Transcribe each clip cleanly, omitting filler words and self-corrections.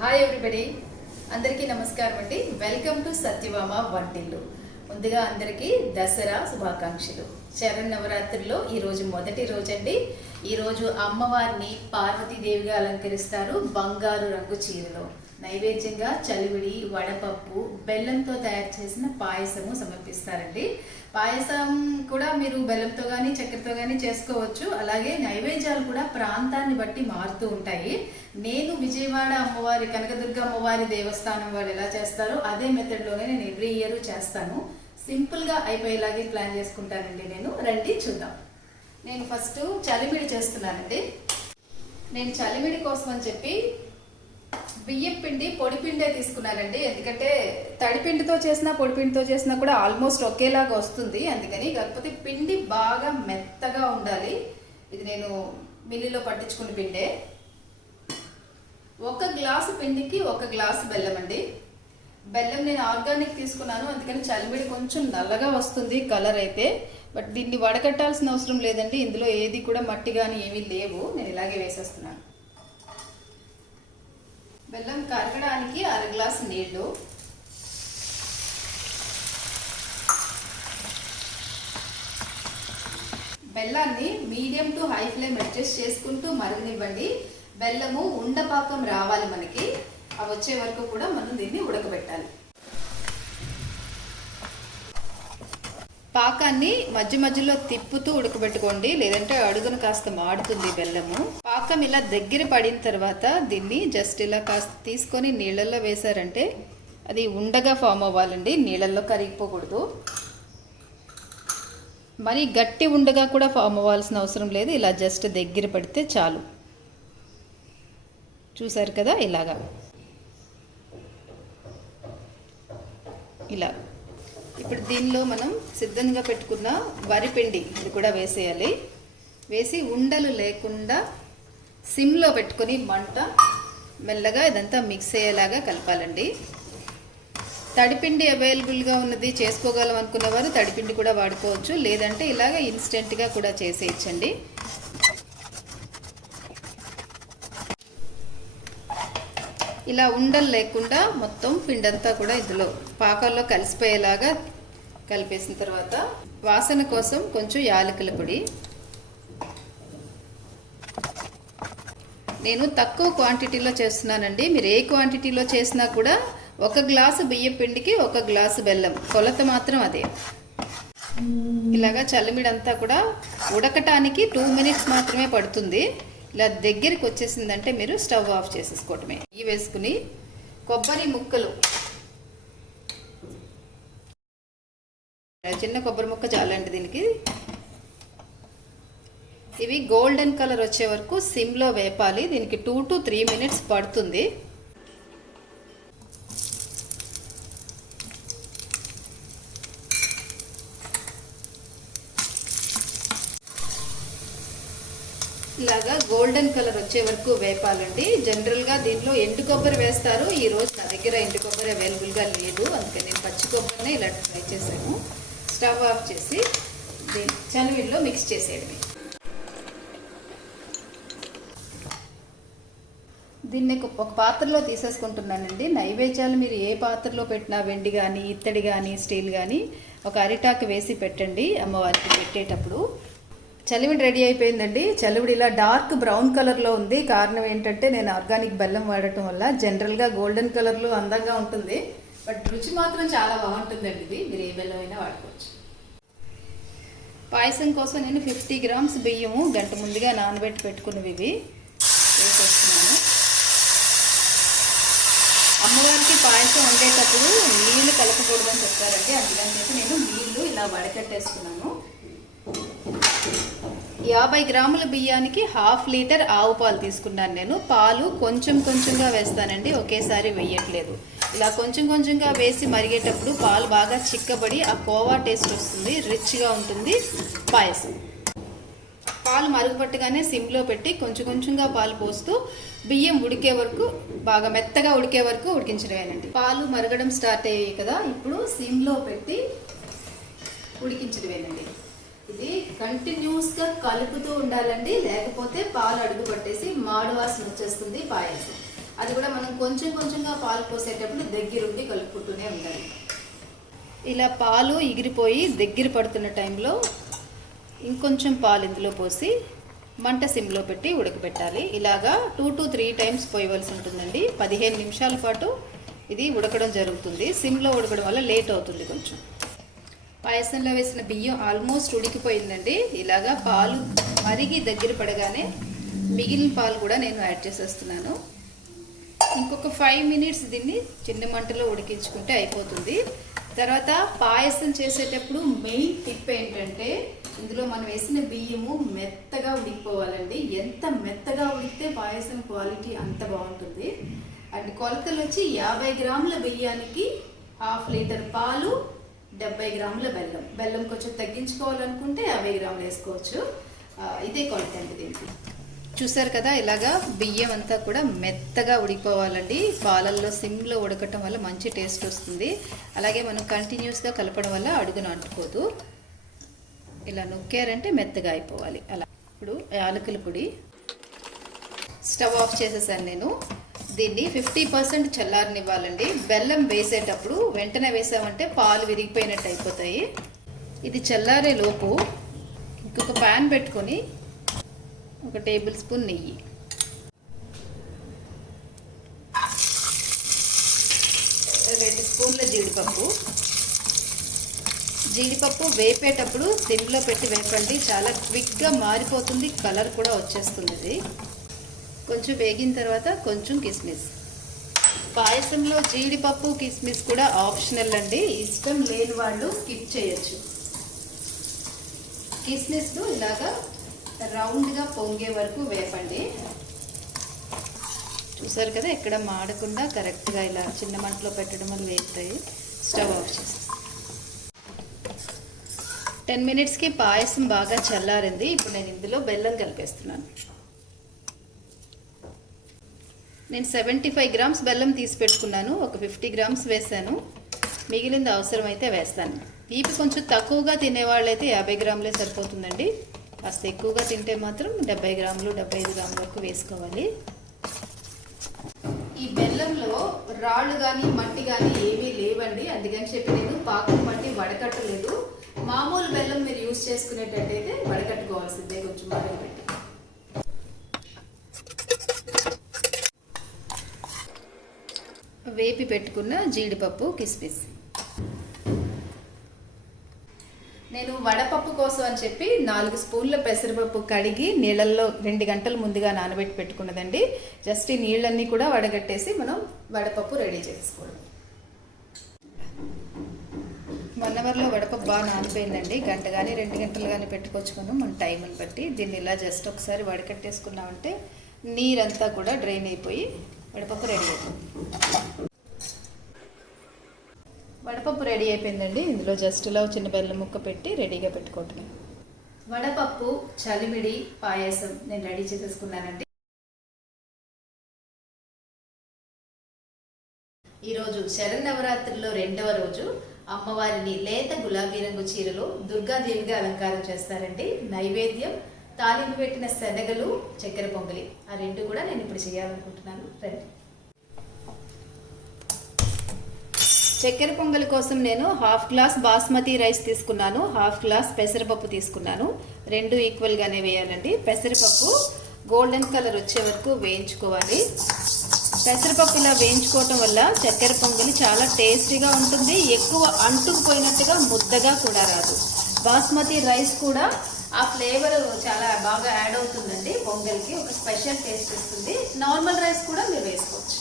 Hi everybody, అందరికీ నమస్కారం అండి. వెల్కమ్ టు సత్యభామ వంటిల్లు. ముందుగా అందరికీ దసరా శుభాకాంక్షలు. శరన్నవరాత్రుల్లో ఈరోజు మొదటి రోజండి. ఈరోజు అమ్మవారిని పార్వతీదేవిగా అలంకరిస్తారు బంగారు రంగు చీరలో. నైవేద్యంగా చలివిడి, వడపప్పు, బెల్లంతో తయారు చేసిన పాయసము సమర్పిస్తారండి. పాయసం కూడా మీరు బెల్లంతో కానీ చక్కెరతో కానీ చేసుకోవచ్చు. అలాగే నైవేద్యాలు కూడా ప్రాంతాన్ని బట్టి మారుతూ ఉంటాయి. నేను విజయవాడ అమ్మవారి కనకదుర్గ అమ్మవారి దేవస్థానం వాళ్ళు ఎలా చేస్తారో అదే మెథడ్లోనే నేను ఎవ్రీ ఇయర్ చేస్తాను. సింపుల్గా అయిపోయేలాగే ప్లాన్ చేసుకుంటానండి. రండి చూద్దాం. నేను ఫస్ట్ చలిమిడి చేస్తున్నానండి. నేను చలిమిడి కోసం అని చెప్పి బియ్యం పిండి, పొడి పిండే తీసుకున్నానండి. ఎందుకంటే తడిపిండితో చేసినా పొడిపిండితో చేసినా కూడా ఆల్మోస్ట్ ఒకేలాగా వస్తుంది. అందుకని కాకపోతే పిండి బాగా మెత్తగా ఉండాలి. ఇది నేను మిల్లులో పట్టించుకున్న పిండే. 1 గ్లాసు పిండికి 1 గ్లాసు బెల్లం అండి. బెల్లం నేను ఆర్గానిక్ తీసుకున్నాను, అందుకని చలిమిడి కొంచెం నల్లగా వస్తుంది కలర్ అయితే. బట్ దీన్ని వడకట్టాల్సిన అవసరం లేదండి. ఇందులో ఏది కూడా మట్టి కానీ ఏమీ లేవు. నేను ఇలాగే వేసేస్తున్నాను. బెల్లం కరగడానికి 1/2 గ్లాసు నీళ్లు, బెల్లాన్ని medium to high flame adjust చేసుకుంటూ మరగనివ్వండి. బెల్లము ఉండపాకం రావాలి మనకి. అవి వచ్చే వరకు కూడా మనం దీన్ని ఉడకబెట్టాలి. పాకాన్ని మధ్య మధ్యలో తిప్పుతూ ఉడకబెట్టుకోండి, లేదంటే అడుగున కాస్త మాడుతుంది బెల్లము. పాకం ఇలా దగ్గర పడిన తర్వాత దీన్ని జస్ట్ ఇలా కాస్త తీసుకొని నీళ్ళల్లో వేశారంటే అది ఉండగా ఫామ్ అవ్వాలండి. నీళ్ళల్లో కరిగిపోకూడదు. మరి గట్టి ఉండగా కూడా ఫామ్ అవ్వాల్సిన అవసరం లేదు. ఇలా జస్ట్ దగ్గర పడితే చాలు. చూసారు కదా, ఇలాగా ఇలా. ఇప్పుడు దీనిలో మనం సిద్ధంగా పెట్టుకున్న వరిపిండి ఇది కూడా వేసేయాలి. వేసి ఉండలు లేకుండా సిమ్లో పెట్టుకొని మంట మెల్లగా ఇదంతా మిక్స్ అయ్యేలాగా కలపాలండి. తడిపిండి అవైలబుల్గా ఉన్నది చేసుకోగలం అనుకునేవారు తడిపిండి కూడా వాడుకోవచ్చు, లేదంటే ఇలాగ ఇన్స్టెంట్గా కూడా చేసేయచ్చండి. ఇలా ఉండలు లేకుండా మొత్తం పిండంతా కూడా ఇందులో పాకంలో కలిసిపోయేలాగా కలిపేసిన తర్వాత వాసన కోసం కొంచెం యాలకుల పొడి. నేను తక్కువ క్వాంటిటీలో చేస్తున్నానండి. మీరు ఏ క్వాంటిటీలో చేసినా కూడా 1 గ్లాసు బియ్యం పిండికి 1 గ్లాసు బెల్లం, కొలత మాత్రం అదే. ఇలాగా చలిమిడంతా కూడా ఉడకటానికి 2 మినిట్స్ మాత్రమే పడుతుంది. ఇలా దగ్గరికి వచ్చేసిందంటే మీరు స్టవ్ ఆఫ్ చేసేసుకోవటమే. ఇవి వేసుకుని కొబ్బరి ముక్కలు, చిన్న కొబ్బరి ముక్క చాలండి దీనికి. ఇవి గోల్డెన్ కలర్ వచ్చే వరకు సిమ్లో వేపాలి. దీనికి 2 to 3 మినిట్స్ పడుతుంది. ఇలాగా గోల్డెన్ కలర్ వచ్చే వరకు వేపాలండి. జనరల్గా దీంట్లో ఎండు కొబ్బరి వేస్తారు. ఈరోజు నా దగ్గర ఎండు కొబ్బరి అవైలబుల్గా లేదు, అందుకని నేను పచ్చి కొబ్బరినే ఇలా ట్రై చేశాను. స్టవ్ ఆఫ్ చేసి చలివిడిలో మిక్స్ చేసేయడమే. దీన్ని ఒక పాత్రలో తీసేసుకుంటున్నానండి. నైవేద్యాలు మీరు ఏ పాత్రలో పెట్టినా, వెండి కానీ ఇత్తడి కానీ స్టీల్ కానీ, ఒక అరిటాకు వేసి పెట్టండి అమ్మవారికి పెట్టేటప్పుడు. చలివిడి రెడీ అయిపోయిందండి. చలివిడి ఇలా డార్క్ బ్రౌన్ కలర్లో ఉంది. కారణం ఏంటంటే నేను ఆర్గానిక్ బెల్లం వాడటం వల్ల. జనరల్గా గోల్డెన్ కలర్లో అందంగా ఉంటుంది, బట్ రుచి మాత్రం చాలా బాగుంటుందండి. ఇది మీరు ఏ బెల్లం అయినా వాడుకోవచ్చు. పాయసం కోసం నేను 50 గ్రామ్స్ బియ్యము గంట ముందుగా నానబెట్టి పెట్టుకున్నవి ఇవి వేసేస్తున్నాను. అమ్మవారికి పాయసం వండేటప్పుడు నీళ్లు కలపకూడదని చెప్తారండి, అందుకని చెప్పి నేను నీళ్లు ఇలా వడకట్టేసుకున్నాను. 50 గ్రాముల బియ్యానికి 1/2 లీటర్ ఆవు పాలు తీసుకున్నాను నేను. పాలు కొంచెం కొంచెంగా వేస్తానండి, ఒకేసారి వేయట్లేదు. ఇలా కొంచెం కొంచెంగా వేసి మరిగేటప్పుడు పాలు బాగా చిక్కబడి ఆ కోవా టేస్ట్ వస్తుంది, రిచ్గా ఉంటుంది పాయసం. పాలు మరుగుపట్టగానే సిమ్లో పెట్టి కొంచెం కొంచెంగా పాలు పోస్తూ బియ్యం ఉడికే వరకు, బాగా మెత్తగా ఉడికే వరకు ఉడికించడమేనండి. పాలు మరగడం స్టార్ట్ అయ్యాయి కదా, ఇప్పుడు సిమ్లో పెట్టి ఉడికించడమేనండి. ఇది కంటిన్యూస్గా కలుపుతూ ఉండాలండి, లేకపోతే పాలు అడుగు పట్టేసి మాడు వాసన వచ్చేస్తుంది పాయసం. అది కూడా మనం కొంచెం కొంచెంగా పాలు పోసేటప్పుడు దగ్గరుండి కలుపుకుంటూనే ఉండాలి. ఇలా పాలు ఎగిరిపోయి దగ్గర పడుతున్న టైంలో ఇంకొంచెం పాలు ఇందులో పోసి మంట సిమ్లో పెట్టి ఉడకబెట్టాలి. ఇలాగా 2 to 3 టైమ్స్ పోయవలసి ఉంటుందండి. 15 నిమిషాల పాటు ఇది ఉడకడం జరుగుతుంది. సిమ్లో ఉడకడం వల్ల లేట్ అవుతుంది కొంచెం. పాయసంలో వేసిన బియ్యం ఆల్మోస్ట్ ఉడికిపోయిందండి. ఇలాగా పాలు మరిగి దగ్గర పడగానే మిగిలిన పాలు కూడా నేను యాడ్ చేసేస్తున్నాను. ఇంకొక 5 minutes దీన్ని చిన్న మంటలో ఉడికించుకుంటే అయిపోతుంది. తర్వాత పాయసం చేసేటప్పుడు మెయిన్ టిప్ ఏంటంటే ఇందులో మనం వేసిన బియ్యము మెత్తగా ఉడికిపోవాలండి. ఎంత మెత్తగా ఉడికితే పాయసం క్వాలిటీ అంత బాగుంటుంది. అండ్ కొలతలు వచ్చి 50 గ్రాముల బియ్యానికి 1/2 లీటర్ పాలు, 70 గ్రాముల బెల్లం. బెల్లం కొంచెం తగ్గించుకోవాలనుకుంటే 50 గ్రాములు వేసుకోవచ్చు. ఇదే కొలత అండి దీనికి. చూసారు కదా, ఇలాగా బియ్యం అంతా కూడా మెత్తగా ఉడికిపోవాలండి. పాలల్లో సిమ్లో ఉడకటం వల్ల మంచి టేస్ట్ వస్తుంది. అలాగే మనం కంటిన్యూస్గా కలపడం వల్ల అడుగున అంటుకోదు. ఇలా నొక్కారంటే మెత్తగా అయిపోవాలి. అలా ఇప్పుడు యాలకుల పొడి స్టవ్ ఆఫ్ చేసేసాను నేను. దీన్ని 50% చల్లారనివ్వాలండి. బెల్లం వేసేటప్పుడు వెంటనే వేసామంటే పాలు విరిగిపోయినట్టు అయిపోతాయి. ఇది చల్లారే లోపు ఇంకొక ప్యాన్ పెట్టుకొని 1 టేబుల్ స్పూన్ నెయ్యి, 2 స్పూన్ల జీడిపప్పు. జీడిపప్పు వేపేటప్పుడు సిమ్లో పెట్టి వేపండి. చాలా క్విక్గా మారిపోతుంది, కలర్ కూడా వచ్చేస్తుంది. ఇది కొంచెం వేగిన తర్వాత కొంచెం కిస్మిస్. పాయసంలో జీడిపప్పు కిస్మిస్ కూడా ఆప్షనల్ అండి. ఇష్టం లేని వాళ్ళు స్కిప్ చేయొచ్చు. కిస్మిస్ను ఇలాగా రౌండ్గా పొంగే వరకు వేపండి. చూసారు కదా, ఎక్కడ మాడకుండా కరెక్ట్గా ఇలా చిన్న మంటలో పెట్టడం వల్ల వేగుతాయి. స్టవ్ ఆఫ్ చేసి 10 minutesకి పాయసం బాగా చల్లారింది. ఇప్పుడు నేను ఇందులో బెల్లం కలిపేస్తున్నాను. నేను 75 గ్రామ్స్ బెల్లం తీసి పెట్టుకున్నాను. ఒక 50 గ్రామ్స్ వేసాను. మిగిలింది అవసరమైతే వేస్తాను. తీపి కొంచెం తక్కువగా తినేవాళ్ళైతే 50 గ్రాములే సరిపోతుందండి. కాస్త ఎక్కువగా తింటే మాత్రం 70 గ్రాములు 75 గ్రాముల వరకు వేసుకోవాలి. ఈ బెల్లంలో రాళ్ళు కానీ మట్టి కానీ ఏమీ లేవండి. అందుకని చెప్పి నేను పాకం మట్టి వడకట్టలేదు. మామూలు బెల్లం మీరు యూజ్ చేసుకునేటట్టయితే వడకట్టుకోవాల్సిందే కొంచెం మరగ పెట్టి. వేపి పెట్టుకున్న జీడిపప్పు, కిస్మిస్. నేను వడపప్పు కోసం అని చెప్పి 4 స్పూన్ల పెసరపప్పు కడిగి నీళ్ళల్లో 2 గంటల ముందుగా నానబెట్టి పెట్టుకున్నదండి. జస్ట్ ఈ నీళ్ళన్నీ కూడా వడగట్టేసి మనం వడపప్పు రెడీ చేసుకోవడం. 1 అవర్లో వడపప్పు బాగా నానిపోయిందండి. గంట కానీ 2 గంటలు కానీ పెట్టుకోవచ్చు మన టైంని బట్టి. దీన్ని ఇలా జస్ట్ ఒకసారి వడకట్టేసుకున్నామంటే నీరంతా కూడా డ్రైన్ అయిపోయి వడపప్పు రెడీ అయిపోయింది. వడపప్పు రెడీ అయిపోయిందండి. ఇందులో జస్ట్ ఇలా చిన్న బెల్లం ముక్క పెట్టి రెడీగా పెట్టుకోవటమే. వడపప్పు చలిమిడి పాయసం నేను రెడీ చేసేసుకున్నానండి. ఈరోజు శరన్నవరాత్రిలో 2వ రోజు అమ్మవారిని లేత గులాబీ రంగు చీరలో దుర్గాదేవిగా అలంకారం చేస్తారండి. నైవేద్యం తాలింపు పెట్టిన శనగలు, చక్కెర పొంగలి. ఆ 2 కూడా నేను ఇప్పుడు చేయాలనుకుంటున్నాను. రండి. చక్కెర పొంగలి కోసం నేను 1/2 గ్లాస్ బాస్మతి రైస్ తీసుకున్నాను, 1/2 గ్లాస్ పెసరపప్పు తీసుకున్నాను. 2 ఈక్వల్గానే వేయాలండి. పెసరపప్పు గోల్డెన్ కలర్ వచ్చే వరకు వేయించుకోవాలి. పెసరపప్పు ఇలా వేయించుకోవటం వల్ల చక్కెర పొంగలి చాలా టేస్టీగా ఉంటుంది. ఎక్కువ అంటుకుపోయినట్టుగా ముద్దగా కూడా రాదు. బాస్మతి రైస్ కూడా ఆ ఫ్లేవర్ చాలా బాగా యాడ్ అవుతుందండి. పొంగల్కి ఒక స్పెషల్ టేస్ట్ ఇస్తుంది. నార్మల్ రైస్ కూడా మీరు వేసుకోవచ్చు.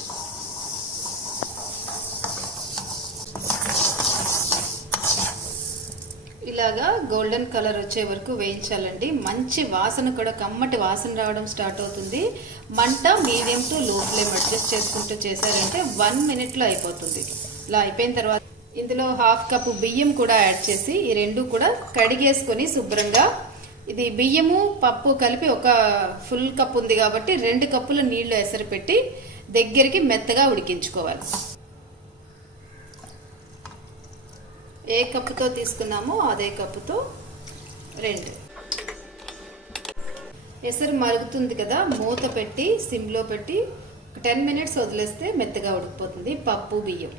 ఇలాగా గోల్డెన్ కలర్ వచ్చే వరకు వేయించాలండి. మంచి వాసన కూడా, కమ్మటి వాసన రావడం స్టార్ట్ అవుతుంది. మంట medium to low flame adjust చేసుకుంటూ చేశారంటే 1 minute అయిపోతుంది. ఇలా అయిపోయిన తర్వాత ఇందులో 1/2 కప్పు బియ్యం కూడా యాడ్ చేసి ఈ 2 కూడా కడిగేసుకొని శుభ్రంగా, ఇది బియ్యము పప్పు కలిపి ఒక ఫుల్ కప్ ఉంది కాబట్టి 2 కప్పుల నీళ్లు ఎసరు పెట్టి దగ్గరికి మెత్తగా ఉడికించుకోవాలి. ఏ కప్పుతో తీసుకున్నామో అదే కప్పుతో 2. ఎసరు మరుగుతుంది కదా, మూత పెట్టి సిమ్లో పెట్టి 10 మినిట్స్ వదిలేస్తే మెత్తగా ఉడికిపోతుంది పప్పు బియ్యం.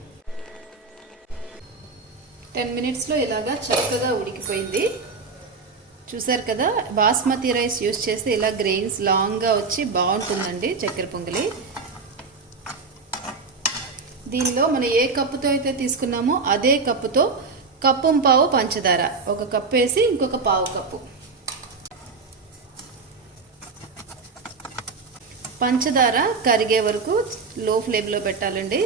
10 మినిట్స్లో ఇలాగా చక్కగా ఉడికిపోయింది. చూసారు కదా, బాస్మతి రైస్ యూస్ చేస్తే ఇలా గ్రెయిన్స్ లాంగ్గా వచ్చి బాగుంటుందండి చక్కెర పొంగలి. దీనిలో మనం ఏ కప్పుతో అయితే తీసుకున్నామో అదే కప్పుతో కప్పు పావు పంచదార, ఒక కప్పు వేసి ఇంకొక పావు కప్పు పంచదార కరిగే వరకు లో ఫ్లేమ్లో పెట్టాలండి.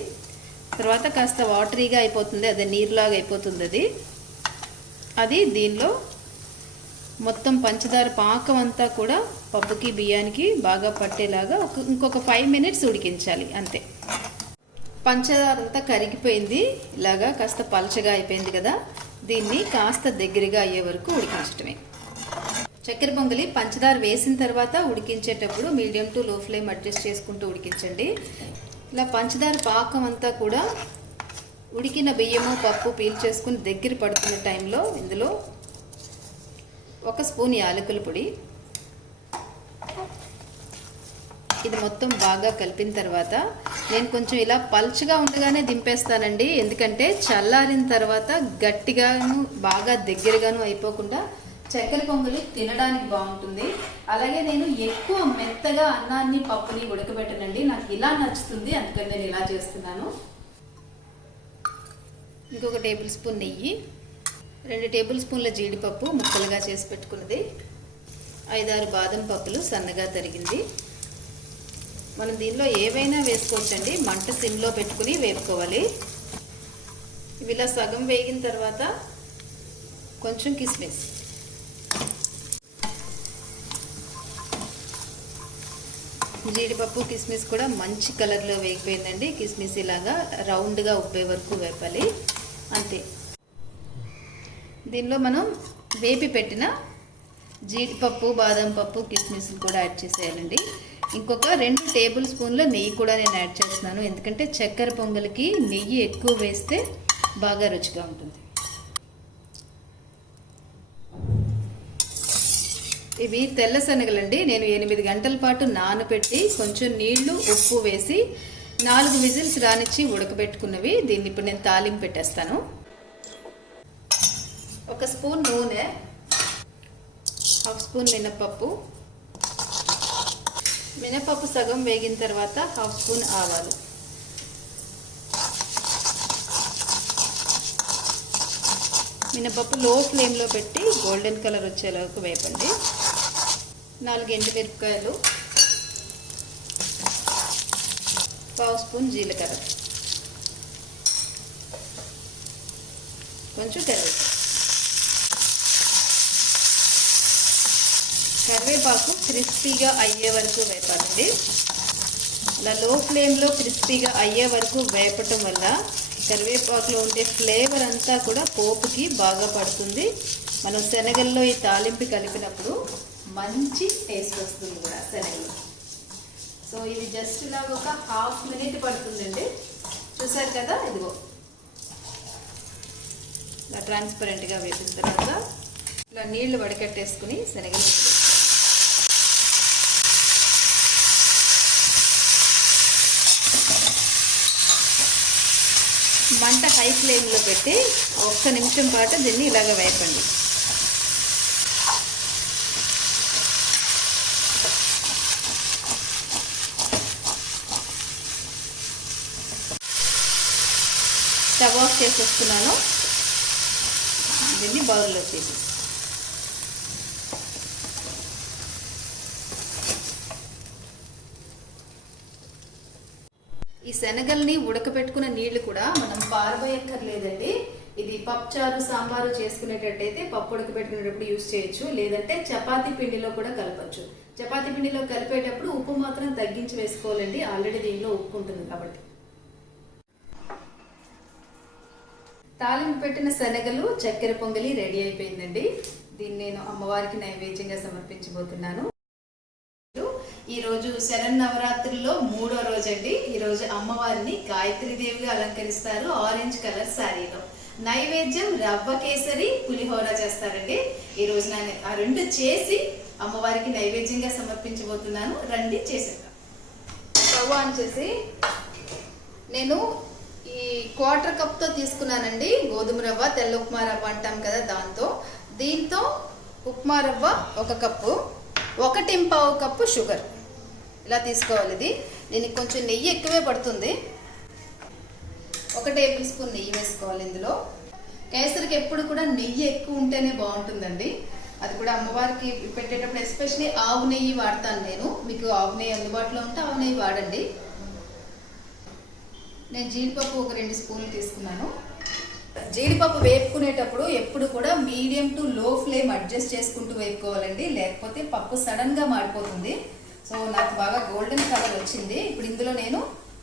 తర్వాత కాస్త వాటరీగా అయిపోతుంది, అదే నీరులాగా అయిపోతుంది. అది దీనిలో మొత్తం పంచదార పాకం అంతా కూడా పప్పుకి బియ్యానికి బాగా పట్టేలాగా ఇంకొక 5 మినిట్స్ ఉడికించాలి అంతే. పంచదార అంతా కరిగిపోయింది, ఇలాగా కాస్త పలచగా అయిపోయింది కదా. దీన్ని కాస్త దగ్గరగా అయ్యే వరకు ఉడికించడమే. చక్కెర పొంగలి పంచదార వేసిన తర్వాత ఉడికించేటప్పుడు medium to low flame adjust చేసుకుంటూ ఉడికించండి. ఇలా పంచదార పాకం అంతా కూడా ఉడికిన బియ్యము పప్పు పీల్చేసుకుని దగ్గర పడుతున్న టైంలో ఇందులో 1 స్పూన్ యాలకుల పొడి, ఇది మొత్తం బాగా కలిపిన తర్వాత నేను కొంచెం ఇలా పల్చగా ఉండగానే దింపేస్తానండి. ఎందుకంటే చల్లారిన తర్వాత గట్టిగాను బాగా దగ్గరగాను అయిపోకుండా చక్కెర పొంగలి తినడానికి బాగుంటుంది. అలాగే నేను ఎక్కువ మెత్తగా అన్నాన్ని పప్పుని ఉడకబెట్టనండి, నాకు ఇలా నచ్చుతుంది, అందుకని నేను ఇలా చేస్తున్నాను. ఇంకొక టేబుల్ స్పూన్ నెయ్యి, 2 టేబుల్ స్పూన్ల జీడిపప్పు ముక్కలుగా చేసి పెట్టుకున్నది, 5-6 బాదం పప్పులు సన్నగా తరిగింది. మనం దీనిలో ఏవైనా వేసుకోవచ్చండి, మంట సిమ్లో పెట్టుకుని వేపుకోవాలి. ఇవి ఇలా సగం వేగిన తర్వాత కొంచెం కిస్మిస్, జీడిపప్పు కిస్మిస్ కూడా మంచి కలర్లో వేగిపోయిందండి. కిస్మిస్ ఇలాగా రౌండ్గా ఉబ్బే వరకు వేపాలి అంతే. దీనిలో మనం వేపి పెట్టిన జీడిపప్పు బాదం పప్పు కిస్మిస్ కూడా యాడ్ చేసేయాలండి. ఇంకొక 2 టేబుల్ స్పూన్ల నెయ్యి కూడా నేను యాడ్ చేస్తున్నాను, ఎందుకంటే చక్కెర పొంగలికి నెయ్యి ఎక్కువ వేస్తే బాగా రుచిగా ఉంటుంది. ఇవి తెల్ల శనగలండి, నేను 8 గంటల పాటు నానబెట్టి కొంచెం నీళ్లు ఉప్పు వేసి 4 విజిల్స్ రానిచ్చి ఉడకబెట్టుకున్నవి. దీన్ని ఇప్పుడు నేను తాలింపు పెట్టేస్తాను. 1 స్పూన్ నూనె, 1/2 స్పూన్ మినపప్పు సగం వేగిన తర్వాత 1/2 స్పూన్ ఆవాలు, మినపప్పు లో ఫ్లేమ్లో పెట్టి గోల్డెన్ కలర్ వచ్చేలాగా వేపండి. 4 ఎండుమిరపకాయలు, 1/2 స్పూన్ జీలకర్ర, కొంచెం కరివేపాకు క్రిస్పీగా అయ్యే వరకు వేపాలండి. అలా లో ఫ్లేమ్లో క్రిస్పీగా అయ్యే వరకు వేపటం వల్ల కరివేపాకులో ఉండే ఫ్లేవర్ అంతా కూడా పోపుకి బాగా పడుతుంది. మనం శనగల్లో ఈ తాలింపు కలిపినప్పుడు మంచి టేస్ట్ వస్తుంది కూడా శనగలు. సో ఇది జస్ట్ ఇలా ఒక 1/2 మినిట్ పడుతుందండి. చూసారు కదా, ఇదిగో ఇలా ట్రాన్స్పరెంట్గా వేసిన తర్వాత ఇలా నీళ్లు వడకట్టేసుకుని శనగలు మంట హై ఫ్లేమ్లో పెట్టి 1 నిమిషం పాటు దీన్ని ఇలాగ వేపండి. స్టవ్ ఆఫ్ చేసేస్తున్నాను, దీన్ని బౌల్లో తీసి ఈ శనగల్ని ఉడకబెట్టుకున్న నీళ్లు కూడా మనం పారబోయక్కర్లేదండి. ఇది పప్పుచారు సాంబారు చేసుకునేటట్టయితే పప్పు ఉడకబెట్టుకునేటప్పుడు యూజ్ చేయొచ్చు, లేదంటే చపాతీ పిండిలో కూడా కలపచ్చు. చపాతీ పిండిలో కలిపేటప్పుడు ఉప్పు మాత్రం తగ్గించి వేసుకోవాలండి, ఆల్రెడీ దీనిలో ఉప్పు ఉంటుంది కాబట్టి. తాలింపు పెట్టిన శనగలు చక్కెర పొంగలి రెడీ అయిపోయిందండి. దీన్ని నేను అమ్మవారికి నైవేద్యంగా సమర్పించబోతున్నాను. ఈరోజు శరన్నవరాత్రుల్లో 3వ రోజు అండి. ఈరోజు అమ్మవారిని గాయత్రీదేవిగా అలంకరిస్తారు ఆరెంజ్ కలర్ శారీలో. నైవేద్యం రవ్వ కేసరి పులిహోర చేస్తారండి. ఈరోజు నేను ఆ 2 చేసి అమ్మవారికి నైవేద్యంగా సమర్పించబోతున్నాను. రండి చేసేద్దాం. స్టవ్ ఆన్ చేసి నేను ఈ 1/4 కప్తో తీసుకున్నానండి గోధుమ రవ్వ, తెల్ల ఉప్మా రవ్వ అంటాం కదా దాంతో. దీంతో ఉప్మా రవ్వ 1 కప్పు, 1.25 కప్పు షుగర్ ఇలా తీసుకోవాలి. దీనికి కొంచెం నెయ్యి ఎక్కువే పడుతుంది. 1 టేబుల్ స్పూన్ నెయ్యి వేసుకోవాలి ఇందులో. కేసరికి ఎప్పుడు కూడా నెయ్యి ఎక్కువ ఉంటేనే బాగుంటుందండి. అది కూడా అమ్మవారికి పెట్టేటప్పుడు ఎస్పెషల్లీ ఆవు నెయ్యి వాడతాను నేను. మీకు ఆవు నెయ్యి అందుబాటులో ఉంటే ఆవు నెయ్యి వాడండి. నేను జీడిపప్పు ఒక 2 స్పూన్లు తీసుకున్నాను. జీడిపప్పు వేపుకునేటప్పుడు ఎప్పుడు కూడా medium to low flame adjust చేసుకుంటూ వేపుకోవాలండి, లేకపోతే పప్పు సడన్గా మాడిపోతుంది. సో నాకు బాగా గోల్డెన్ కలర్ వచ్చింది. ఇప్పుడు ఇందులో నేను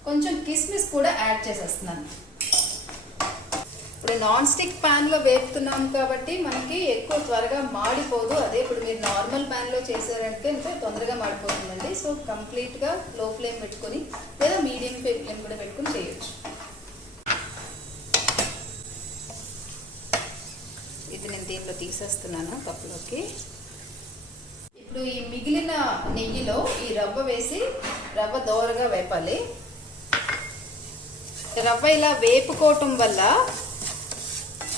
కొంచెం కిస్మిస్ కూడా యాడ్ చేసేస్తున్నాను. ఇప్పుడు నాన్ స్టిక్ ప్యాన్లో వేపుతున్నాం కాబట్టి మనకి ఎక్కువ త్వరగా మాడిపోదు. అదే ఇప్పుడు మీరు నార్మల్ ప్యాన్లో చేశారంటే ఇంకా తొందరగా మాడిపోతుందండి. సో కంప్లీట్గా లో ఫ్లేమ్ పెట్టుకొని లేదా మీడియం ఫ్లేమ్ కూడా పెట్టుకొని చేయొచ్చు. ఇది నేను దీంట్లో తీసేస్తున్నాను కప్పులోకి. ఇప్పుడు ఈ మిగిలిన నెయ్యిలో ఈ రవ్వ వేసి రవ్వ దోరగా వేపాలి. రవ్వ ఇలా వేపుకోవటం వల్ల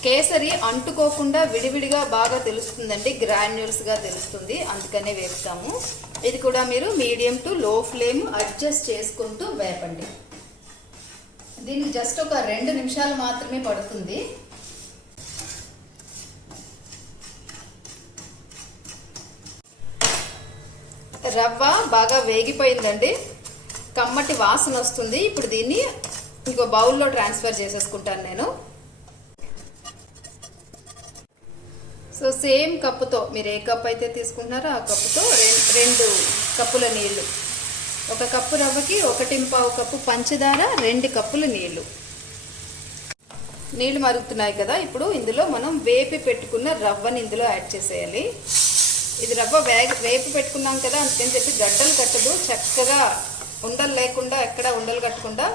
కేసరి అంటుకోకుండా విడివిడిగా బాగా తెలుస్తుందండి, గ్రాన్యూల్స్గా తెలుస్తుంది. అందుకనే వేపుతాము. ఇది కూడా మీరు medium to low flame adjust చేసుకుంటూ వేపండి. దీనికి జస్ట్ ఒక 2 నిమిషాలు మాత్రమే పడుతుంది. రవ్వ బాగా వేగిపోయిందండి, కమ్మటి వాసన వస్తుంది. ఇప్పుడు దీన్ని ఇంకో బౌల్లో ట్రాన్స్ఫర్ చేసేసుకుంటాను నేను. సో సేమ్ కప్పుతో మీరు ఏ కప్ అయితే తీసుకుంటున్నారో ఆ కప్పుతో 2 కప్పుల నీళ్లు, 1 కప్పు రవ్వకి 1.25 కప్పు పంచదార, 2 కప్పుల నీళ్లు. నీళ్లు మరుగుతున్నాయి కదా, ఇప్పుడు ఇందులో మనం వేపి పెట్టుకున్న రవ్వని ఇందులో యాడ్ చేసేయాలి. ఇది రవ్వ వేపి పెట్టుకున్నాం కదా, అందుకని చెప్పి గడ్డలు కట్టదు, చక్కగా ఉండలు లేకుండా ఎక్కడ ఉండలు కట్టకుండా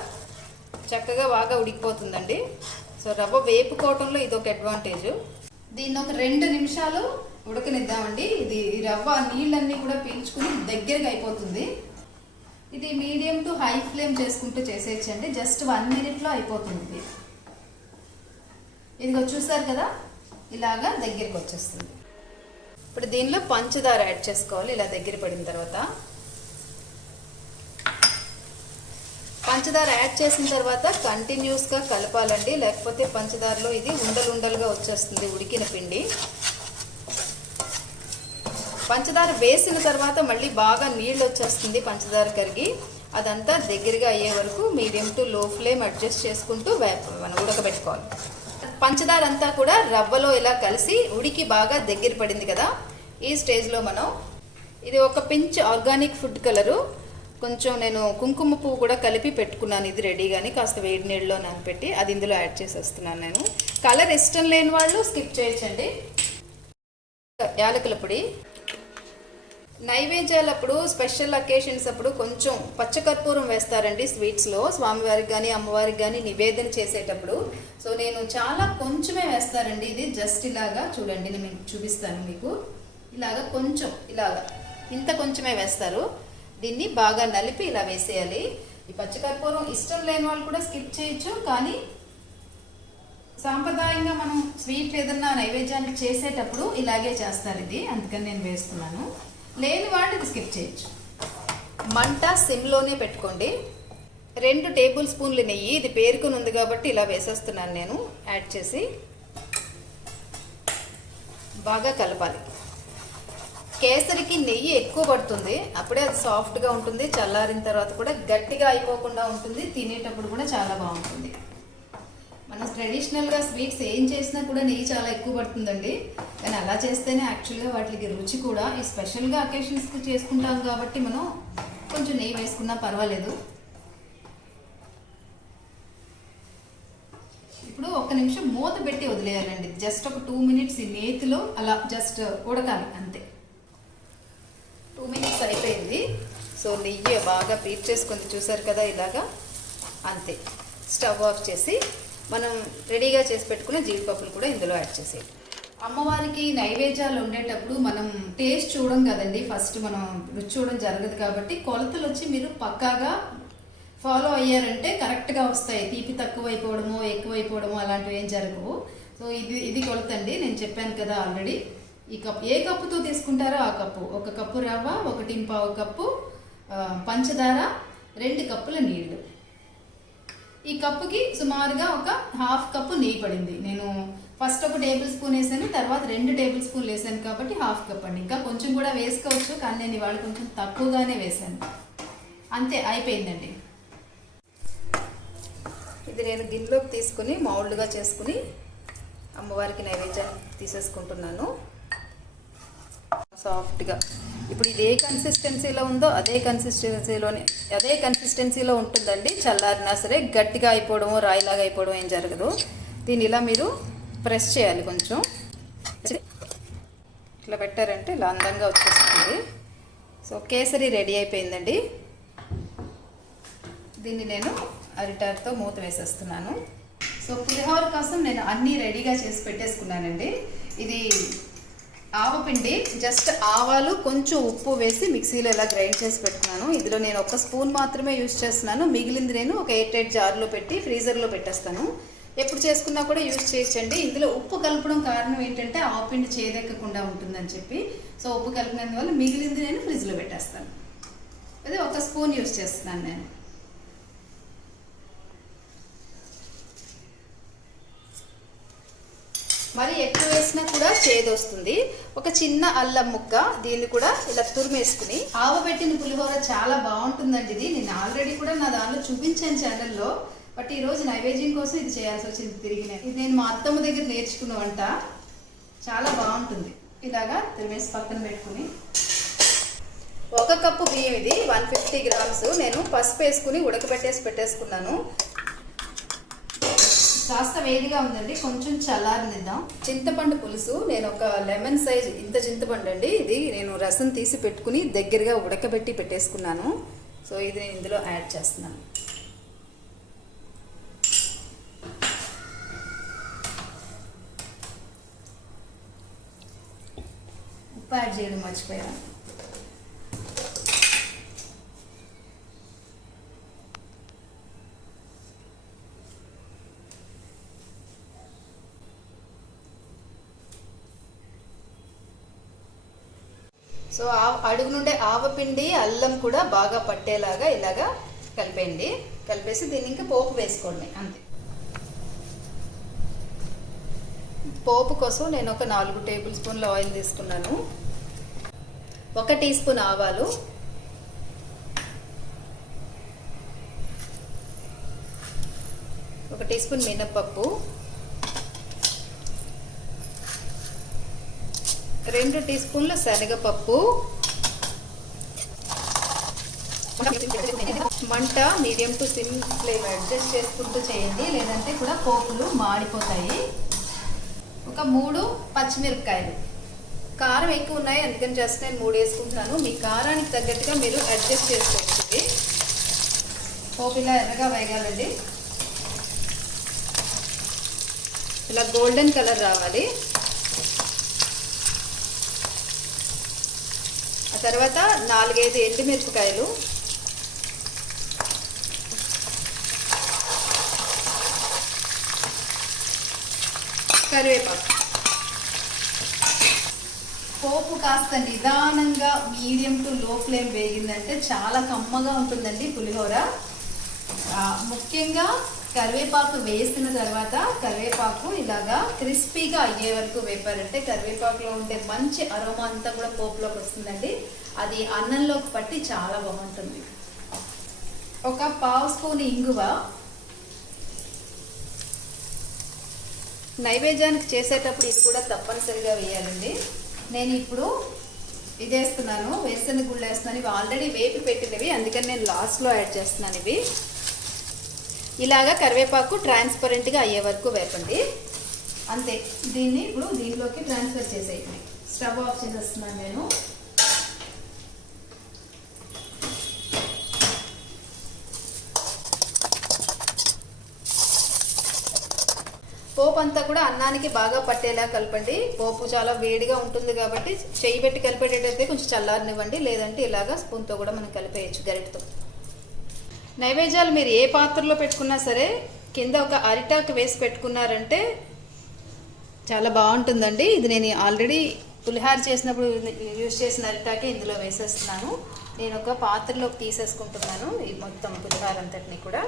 చక్కగా బాగా ఉడికిపోతుందండి. సో రవ్వ వేపుకోవటంలో ఇది ఒక అడ్వాంటేజ్. దీన్ని ఒక 2 నిమిషాలు ఉడకనిద్దామండి. ఇది రవ్వ నీళ్ళన్నీ కూడా పీల్చుకుని దగ్గరగా అయిపోతుంది. ఇది మీడియం టు హై ఫ్లేమ్ చేసుకుంటూ చేసేయచ్చండి. జస్ట్ 1 మినిట్లో అయిపోతుంది. ఇదిగో చూసారు కదా, ఇలాగా దగ్గరికి వచ్చేస్తుంది. ఇప్పుడు దీనిలో పంచదార యాడ్ చేసుకోవాలి. ఇలా దగ్గర పడిన తర్వాత పంచదార యాడ్ చేసిన తర్వాత కంటిన్యూస్గా కలపాలండి, లేకపోతే పంచదారలో ఇది ఉండలుగా వచ్చేస్తుంది ఉడికిన పిండి. పంచదార వేసిన తర్వాత మళ్ళీ బాగా నీళ్ళు వచ్చేస్తుంది పంచదార కరిగి. అదంతా దగ్గరగా అయ్యే వరకు medium to low flame adjust చేసుకుంటూ మనం ఉడకబెట్టుకోవాలి. పంచదార అంతా కూడా రవ్వలో ఇలా కలిసి ఉడికి బాగా దగ్గర పడింది కదా, ఈ స్టేజ్లో మనం ఇది ఒక పించ్ ఆర్గానిక్ ఫుడ్ కలరు, కొంచెం నేను కుంకుమ పువ్వు కూడా కలిపి పెట్టుకున్నాను. ఇది రెడీగాని కాస్త వేడి నీళ్ళలో నానపెట్టి అది ఇందులో యాడ్ చేసేస్తున్నాను నేను. కలర్ ఇష్టం లేని వాళ్ళు స్కిప్ చేయొచ్చండి. యాలకుల పొడి. నైవేద్యాలప్పుడు స్పెషల్ అకేషన్స్ అప్పుడు కొంచెం పచ్చకర్పూరం వేస్తారండి స్వీట్స్లో, స్వామివారికి కానీ అమ్మవారికి కానీ నివేదన చేసేటప్పుడు. సో నేను చాలా కొంచెమే వేస్తారండి. ఇది జస్ట్ ఇలాగా చూడండి, నేను మీకు చూపిస్తాను. మీకు ఇలాగా కొంచెం ఇలాగా ఇంత కొంచెమే వేస్తారు. దీన్ని బాగా నలిపి ఇలా వేసేయాలి. ఈ పచ్చకర్పూరం ఇష్టం లేని వాళ్ళు కూడా స్కిప్ చేయొచ్చు, కానీ సాంప్రదాయంగా మనం స్వీట్ ఏదన్నా నైవేద్యానికి చేసేటప్పుడు ఇలాగే చేస్తారు ఇది, అందుకని నేను వేస్తున్నాను. లేని వాళ్ళు ఇది స్కిప్ చేయొచ్చు. మంట సిమ్లోనే పెట్టుకోండి. 2 టేబుల్ స్పూన్ల నెయ్యి, ఇది పేరుకొని ఉంది కాబట్టి ఇలా వేసేస్తున్నాను నేను. యాడ్ చేసి బాగా కలపాలి. కేసరికి నెయ్యి ఎక్కువ పడుతుంది, అప్పుడే అది సాఫ్ట్గా ఉంటుంది. చల్లారిన తర్వాత కూడా గట్టిగా అయిపోకుండా ఉంటుంది, తినేటప్పుడు కూడా చాలా బాగుంటుంది. మనం ట్రెడిషనల్గా స్వీట్స్ ఏం చేసినా కూడా నెయ్యి చాలా ఎక్కువ పడుతుందండి, కానీ అలా చేస్తేనే యాక్చువల్గా వాటికి రుచి కూడా. ఈ స్పెషల్గా అకేషన్స్కి చేసుకుంటాం కాబట్టి మనం కొంచెం నెయ్యి వేసుకున్నా పర్వాలేదు. ఇప్పుడు 1 నిమిషం మూత పెట్టి వదిలేయాలండి. జస్ట్ ఒక 2 మినిట్స్ ఈ నేతిలో అలా జస్ట్ ఉడకాలి అంతే. 2 మినిట్స్ అయిపోయింది. సో నెయ్యి బాగా పీట్ చేసుకొని చూసారు కదా, ఇలాగా అంతే. స్టవ్ ఆఫ్ చేసి మనం రెడీగా చేసి పెట్టుకున్న జీడిపప్పులు కూడా ఇందులో యాడ్ చేసేయాలి. అమ్మవారికి నైవేద్యాలు ఉండేటప్పుడు మనం టేస్ట్ చూడం కదండి, ఫస్ట్ మనం రుచి చూడడం జరగదు కాబట్టి కొలతలు వచ్చి మీరు పక్కాగా ఫాలో అయ్యారంటే కరెక్ట్గా వస్తాయి. తీపి తక్కువ అయిపోవడము ఎక్కువైపోవడము అలాంటివి ఏం జరగవు. సో ఇది కొలతండి, నేను చెప్పాను కదా ఆల్రెడీ. ఈ కప్పు ఏ కప్పుతో తీసుకుంటారో ఆ కప్పు, 1 కప్పు రవ్వ, 1.25 కప్పు పంచదార, 2 కప్పుల నీళ్లు. ఈ కప్పుకి సుమారుగా ఒక 1/2 కప్పు నెయ్యి పడింది. నేను ఫస్ట్ 1 టేబుల్ స్పూన్ వేసాను, తర్వాత 2 టేబుల్ స్పూన్లు వేసాను కాబట్టి 1/2 కప్ అండి. ఇంకా కొంచెం కూడా వేసుకోవచ్చు, కానీ నేను ఇవాళ కొంచెం తక్కువగానే వేసాను. అంతే, అయిపోయిందండి. ఇది నేను గిన్నెలోకి తీసుకుని మౌల్డ్గా చేసుకుని అమ్మవారికి నైవేద్యాన్ని తీసేసుకుంటున్నాను సాఫ్ట్గా. ఇప్పుడు ఇది ఏ కన్సిస్టెన్సీలో ఉందో అదే కన్సిస్టెన్సీలో ఉంటుందండి. చల్లారినా సరే గట్టిగా అయిపోవడము రాయిలాగా అయిపోవడం ఏం జరగదు. దీన్ని ఇలా మీరు ప్రెస్ చేయాలి, కొంచెం ఇట్లా పెట్టారంటే ఇలా అందంగా వచ్చేస్తుంది. సో కేసరి రెడీ అయిపోయిందండి. దీన్ని నేను అరిటాకుతో మూత వేసేస్తున్నాను. సో పులిహోర కోసం నేను అన్నీ రెడీగా చేసి పెట్టేసుకున్నానండి. ఇది ఆవపిండి, జస్ట్ ఆవాలు కొంచెం ఉప్పు వేసి మిక్సీలో ఇలా గ్రైండ్ చేసి పెట్టుకున్నాను. ఇందులో నేను 1 స్పూన్ మాత్రమే యూజ్ చేస్తున్నాను. మిగిలింది నేను ఒక ఎయిర్ టైట్ జార్లో పెట్టి ఫ్రీజర్లో పెట్టేస్తాను. ఎప్పుడు చేసుకున్నా కూడా యూజ్ చేయొచ్చండి. ఇందులో ఉప్పు కలపడం కారణం ఏంటంటే ఆవపిండి చేదెక్కకుండా ఉంటుందని చెప్పి. సో ఉప్పు కలిపినందువల్ల మిగిలింది నేను ఫ్రిడ్జ్లో పెట్టేస్తాను. అదే 1 స్పూన్ యూజ్ చేస్తున్నాను నేను. మరి ఎక్కువ వేసినా కూడా చేదు వస్తుంది. ఒక చిన్న అల్లం ముక్క, దీన్ని కూడా ఇలా తురిమేసుకుని ఆవబెట్టిన పులిహోర చాలా బాగుంటుందండి. ఇది నేను ఆల్రెడీ కూడా నా దానిలో చూపించాను ఛానల్లో. బట్ ఈరోజు నైవేద్యం కోసం ఇది చేయాల్సి వచ్చింది తిరిగి. ఇది నేను మా అత్తమ్మ దగ్గర నేర్చుకున్న వంట, చాలా బాగుంటుంది. ఇలాగా తురిమేసి పక్కన పెట్టుకుని 1 కప్పు బియ్యం, ఇది 150 గ్రామ్స్. నేను పసుపు వేసుకుని ఉడకబెట్టేసి పెట్టేసుకున్నాను. కాస్త వేడిగా ఉందండి, కొంచెం చల్లారనిద్దాం. చింతపండు పులుసు, నేను ఒక లెమన్ సైజ్ ఇంత చింతపండు అండి. ఇది నేను రసం తీసి పెట్టుకుని దగ్గరగా ఉడకబెట్టి పెట్టేసుకున్నాను. సో ఇది నేను ఇందులో యాడ్ చేస్తున్నాను. ఉప్పు యాడ్ చేయడం మర్చిపోయాను. సో అడుగు నుండే ఆవపిండి అల్లం కూడా బాగా పట్టేలాగా ఇలాగా కలిపేయండి. కలిపేసి దీన్ని ఇంకా పోపు వేసుకోండి, అంతే. పోపు కోసం నేను ఒక 4 టేబుల్ స్పూన్ల ఆయిల్ తీసుకున్నాను. 1 టీ స్పూన్ ఆవాలు, 1 టీ స్పూన్ మినప్పప్పు, 2 టీ స్పూన్ల శనగపప్పు. మంట medium to SIM flame adjust చేసుకుంటూ చేయండి, లేదంటే కూడా పోపులు మాడిపోతాయి. ఒక 3 పచ్చిమిరపకాయలు. కారం ఎక్కువ ఉన్నాయి అందుకని జస్ట్ నేను 3 వేసుకుంటున్నాను. మీ కారానికి తగ్గట్టుగా మీరు అడ్జస్ట్ చేసుకోవచ్చు. పోపు ఇలా ఎర్రగా వేగాలండి, ఇలా గోల్డెన్ కలర్ రావాలి. ఆ తర్వాత 4-5 ఎండుమిరపకాయలు, కరివేపాకు. పోపు కాస్త నిదానంగా మీడియం టు లో ఫ్లేమ్ వేగిందంటే చాలా కమ్మగా ఉంటుందండి పులిహోర. ముఖ్యంగా కరివేపాకు వేసిన తర్వాత కరివేపాకు ఇలాగా క్రిస్పీగా అయ్యే వరకు వేపారంటే కరివేపాకులో ఉండే మంచి అరోమా అంతా కూడా పోపులోకి వస్తుందండి. అది అన్నంలోకి పట్టి చాలా బాగుంటుంది. ఒక 1/2 స్పూన్ ఇంగువ. నైవేద్యానికి చేసేటప్పుడు ఇది కూడా తప్పనిసరిగా వేయాలండి. నేను ఇప్పుడు ఇది వేస్తున్నాను, వేరుశనగ గుళ్ళు వేస్తున్నాను. ఇవి ఆల్రెడీ వేపి పెట్టినవి, అందుకని నేను లాస్ట్లో యాడ్ చేస్తున్నాను. ఇవి ఇలాగా కరివేపాకు ట్రాన్స్పరెంట్గా అయ్యే వరకు వేపండి, అంతే. దీన్ని ఇప్పుడు దీనిలోకి ట్రాన్స్ఫర్ చేసేయండి. స్టవ్ ఆఫ్ చేసేస్తున్నాను నేను. పోపు అంతా కూడా అన్నానికి బాగా పట్టేలా కలపండి. పోపు చాలా వేడిగా ఉంటుంది కాబట్టి చేయి పెట్టి కలిపేటట్టయితే కొంచెం చల్లారనివ్వండి, లేదంటే ఇలాగా స్పూన్తో కూడా మనం కలిపేయచ్చు, గరిటతో. నైవేద్యాలు మీరు ఏ పాత్రలో పెట్టుకున్నా సరే కింద ఒక అరిటాకు వేసి పెట్టుకున్నారంటే చాలా బాగుంటుందండి. ఇది నేను ఆల్రెడీ పులిహార చేసినప్పుడు యూజ్ చేసిన అరిటాకే ఇందులో వేసేస్తున్నాను. నేను ఒక పాత్రలోకి తీసేసుకుంటున్నాను ఈ మొత్తం పులిహార అంతటిని కూడా.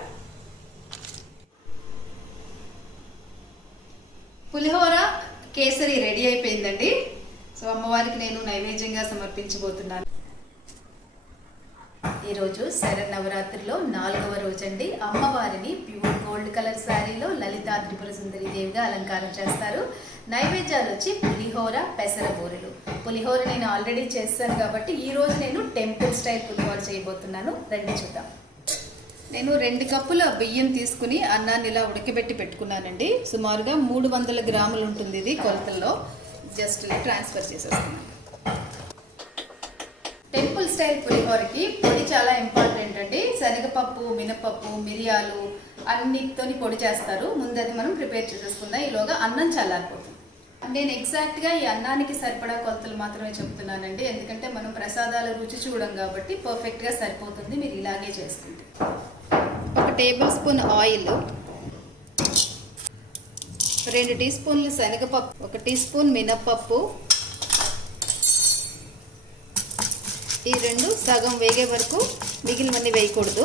పులిహోర కేసరి రెడీ అయిపోయిందండి. సో అమ్మవారికి నేను నైవేద్యంగా సమర్పించబోతున్నాను. ఈరోజు శరన్నవరాత్రిలో 4వ రోజండి. అమ్మవారిని ప్యూర్ గోల్డ్ కలర్ శారీలో లలితా త్రిపుర సుందరి దేవిగా అలంకారం చేస్తారు. నైవేద్యాలు వచ్చి పులిహోర, పెసర బూరెలు. పులిహోర నేను ఆల్రెడీ చేస్తాను కాబట్టి ఈరోజు నేను టెంపుల్ స్టైల్ పులిహోర చేయబోతున్నాను. రండి చూద్దాం. నేను 2 కప్పుల బియ్యం తీసుకుని అన్నాన్ని ఇలా ఉడకబెట్టి పెట్టుకున్నానండి. సుమారుగా 300 గ్రాములు ఉంటుంది ఇది కొలతల్లో. జస్ట్ ఇలా ట్రాన్స్ఫర్ చేసేస్తున్నాను. టెంపుల్ స్టైల్ పులిహోరకి పొడి చాలా ఇంపార్టెంట్ అండి. శనగపప్పు, మినపప్పు, మిరియాలు అన్నిటితోని పొడి చేస్తారు. ముందు అది మనం ప్రిపేర్ చేసేసుకుందాం. ఈలోగా అన్నం చల్లారిపోతుంది. నేను ఎగ్జాక్ట్గా ఈ అన్నానికి సరిపడా కొలతలు మాత్రమే చెప్తున్నానండి. ఎందుకంటే మనం ప్రసాదాల రుచి చూడం కాబట్టి పర్ఫెక్ట్గా సరిపోతుంది. మీరు ఇలాగే చేసుకుంటే 1 టేబుల్ స్పూన్ ఆయిల్, 2 టీ స్పూన్లు శనగపప్పు, 1 టీ స్పూన్ మినపప్పు. ఈ 2 సగం వేగే వరకు, మిగిలినవన్నీ వేయకూడదు.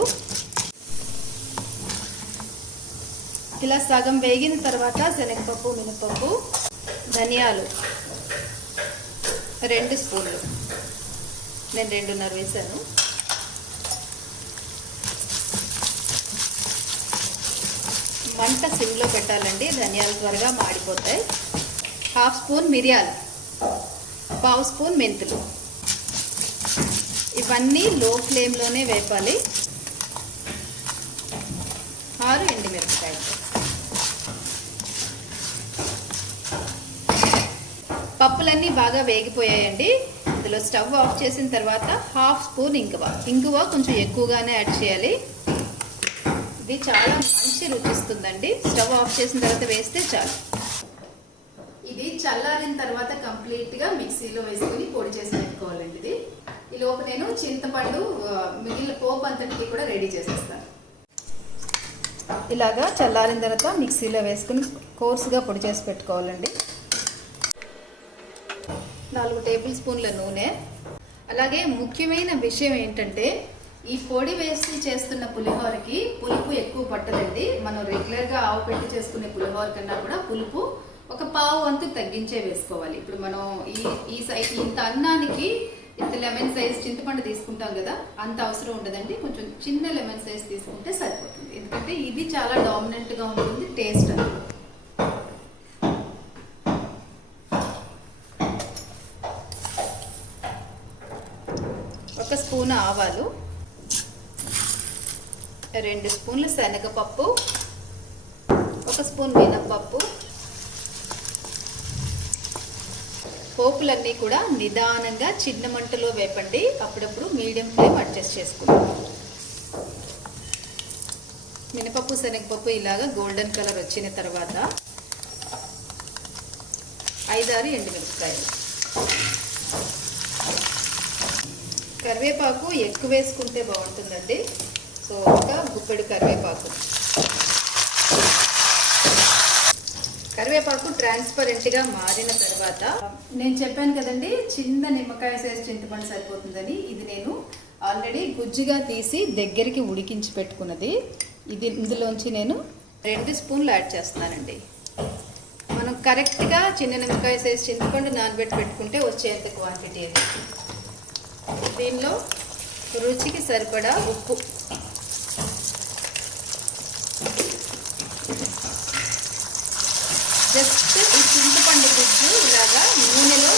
ఇలా సగం వేగిన తర్వాత శనగపప్పు, మినపప్పు, ధనియాలు 2 స్పూన్లు, నేను 2.5 వేసాను. మంట సిమ్లో పెట్టాలండి, ధనియాలు త్వరగా మాడిపోతాయి. 1/2 స్పూన్ మిరియాలు, 1/2 స్పూన్ మెంతులు. ఇవన్నీ లో ఫ్లేమ్లోనే వేపాలి. 6 ఎండుమిరపకాయలు. పప్పులన్నీ బాగా వేగిపోయాయండి. ఇందులో స్టవ్ ఆఫ్ చేసిన తర్వాత 1/2 స్పూన్ ఇంగువ కొంచెం ఎక్కువగానే యాడ్ చేయాలి. ఇది చాలా మంచి రుచిస్తుందండి. స్టవ్ ఆఫ్ చేసిన తర్వాత వేస్తే చాలు. ఇది చల్లారిన తర్వాత కంప్లీట్గా మిక్సీలో వేసుకుని పొడి చేసి పెట్టుకోవాలండి. ఇది ఈలోపు నేను చింతపండు మిగిలిన పోపు అంతటికి కూడా రెడీ చేసేస్తాను. ఇలాగా చల్లారిన తర్వాత మిక్సీలో వేసుకుని కోర్సుగా పొడి చేసి పెట్టుకోవాలండి. 4 టేబుల్ స్పూన్ల నూనె. అలాగే ముఖ్యమైన విషయం ఏంటంటే ఈ పొడి వేసి చేస్తున్న పులిహోరకి పులుపు ఎక్కువ పట్టదండి. మనం రెగ్యులర్గా ఆవు పెట్టి చేసుకునే పులిహోర కన్నా కూడా పులుపు ఒక పావు వంతు తగ్గించే వేసుకోవాలి. ఇప్పుడు మనం ఈ సైజ్ ఇంత అన్నానికి ఇంత లెమన్ సైజ్ చింతపండు తీసుకుంటాం కదా, అంత అవసరం ఉండదండి. కొంచెం చిన్న లెమన్ సైజ్ తీసుకుంటే సరిపోతుంది. ఎందుకంటే ఇది చాలా డామినెంట్గా ఉంటుంది టేస్ట్ అది. ఒక స్పూన్ ఆవాలు, 2 స్పూన్లు శనగపప్పు, 1 స్పూన్ మినపప్పు. పోపులన్నీ కూడా నిదానంగా చిన్న మంటలో వేపండి. అప్పుడప్పుడు మీడియం ఫ్లేమ్ అడ్జస్ట్ చేసుకుంటాం. మినపప్పు, శనగపప్పు ఇలాగా గోల్డెన్ కలర్ వచ్చిన తర్వాత 5-6 ఎండుమిరపకాయలు. కరివేపాకు ఎక్కువ వేసుకుంటే బాగుంటుందండి. సో ఒక గుప్పెడు కరివేపాకు. కరివేపాకు ట్రాన్స్పరెంట్గా మారిన తర్వాత నేను చెప్పాను కదండి చిన్న నిమ్మకాయ సైజ్ చింతపండు సరిపోతుందని. ఇది నేను ఆల్రెడీ గుజ్జుగా తీసి దగ్గరికి ఉడికించి పెట్టుకున్నది. ఇది ఇందులోంచి నేను 2 స్పూన్లు యాడ్ చేస్తున్నానండి. మనం కరెక్ట్గా చిన్న నిమ్మకాయ సైజ్ చింతపండు నానబెట్టి పెట్టుకుంటే వచ్చేంత క్వాంటిటీ అది. దీనిలో రుచికి సరిపడా ఉప్పు, జస్ట్ ఈ చింతపండు గుజ్జు ఇలాగా నూనెలో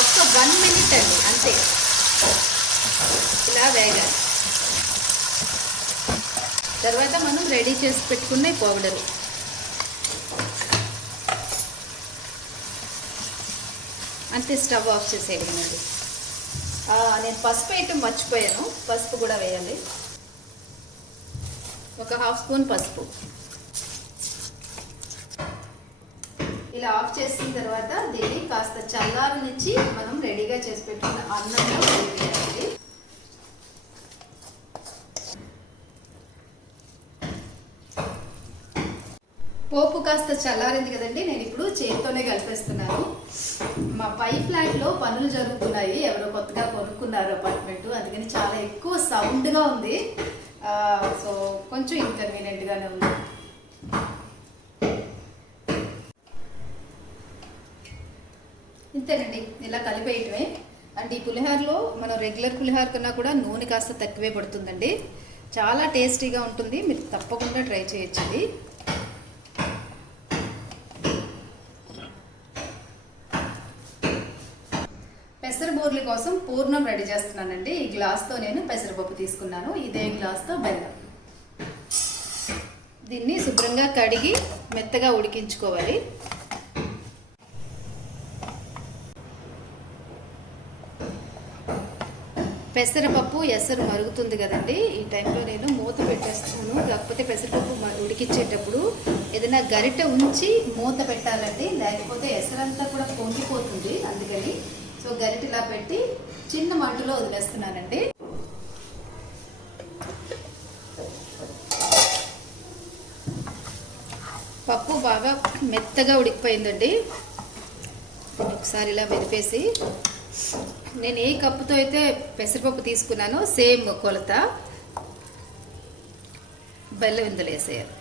ఒక్క 1 మినిట్ అండి అంతే, ఇలా వేగాలి. తర్వాత మనం రెడీ చేసి పెట్టుకునే పౌడరు. అంతే, స్టవ్ ఆఫ్ చేసేయగలనండి. నేను పసుపు వేయటం మర్చిపోయాను, పసుపు కూడా వేయాలి. ఒక 1/2 స్పూన్ పసుపు. ఇలా ఆఫ్ చేసిన తర్వాత దీన్ని కాస్త చల్లారనిచ్చి మనం రెడీగా చేసి పెట్టుకున్న అన్నంలో వేయాలి. పోపు కాస్త చల్లారింది కదండి, నేను ఇప్పుడు చేతితోనే కలిపేస్తున్నాను. మా పై ఫ్లాట్లో పనులు జరుగుతున్నాయి, ఎవరో కొత్తగా కొనుక్కున్నారు అపార్ట్మెంట్, అందుకని చాలా ఎక్కువ సౌండ్గా ఉంది. సో కొంచెం ఇన్కన్వీనియంట్గానే ఉంది. ఇంతేనండి, ఇలా కలిపేయటమే. అంటే ఈ పులిహోరలో మనం రెగ్యులర్ పులిహోర కన్నా కూడా నూనె కాస్త తక్కువే పడుతుందండి. చాలా టేస్టీగా ఉంటుంది, మీరు తప్పకుండా ట్రై చేయొచ్చు ఇది. పెసర బూరెల కోసం పూర్ణం రెడీ చేస్తున్నానండి. ఈ గ్లాస్తో నేను పెసరపప్పు తీసుకున్నాను, ఇదే గ్లాస్తో బెల్లం. దీన్ని శుభ్రంగా కడిగి మెత్తగా ఉడికించుకోవాలి. పెసరపప్పు ఎసరు మరుగుతుంది కదండి, ఈ టైంలో నేను మూత పెట్టేస్తాను. కాకపోతే పెసరపప్పు ఉడికించేటప్పుడు ఏదైనా గరిటె ఉంచి మూత పెట్టాలండి, లేకపోతే ఎసరంతా కూడా పొంగిపోతుంది. అందుకని సో గరిటె ఇలా పెట్టి చిన్న మంటలో వదిలేస్తున్నానండి. పప్పు బాగా మెత్తగా ఉడికిపోయిందండి. ఒకసారి ఇలా మెదిపేసి, నేను ఏ కప్పుతో అయితే పెసరపప్పు తీసుకున్నానో సేమ్ కొలత బెల్లం ఇందులో వేసేయాలి.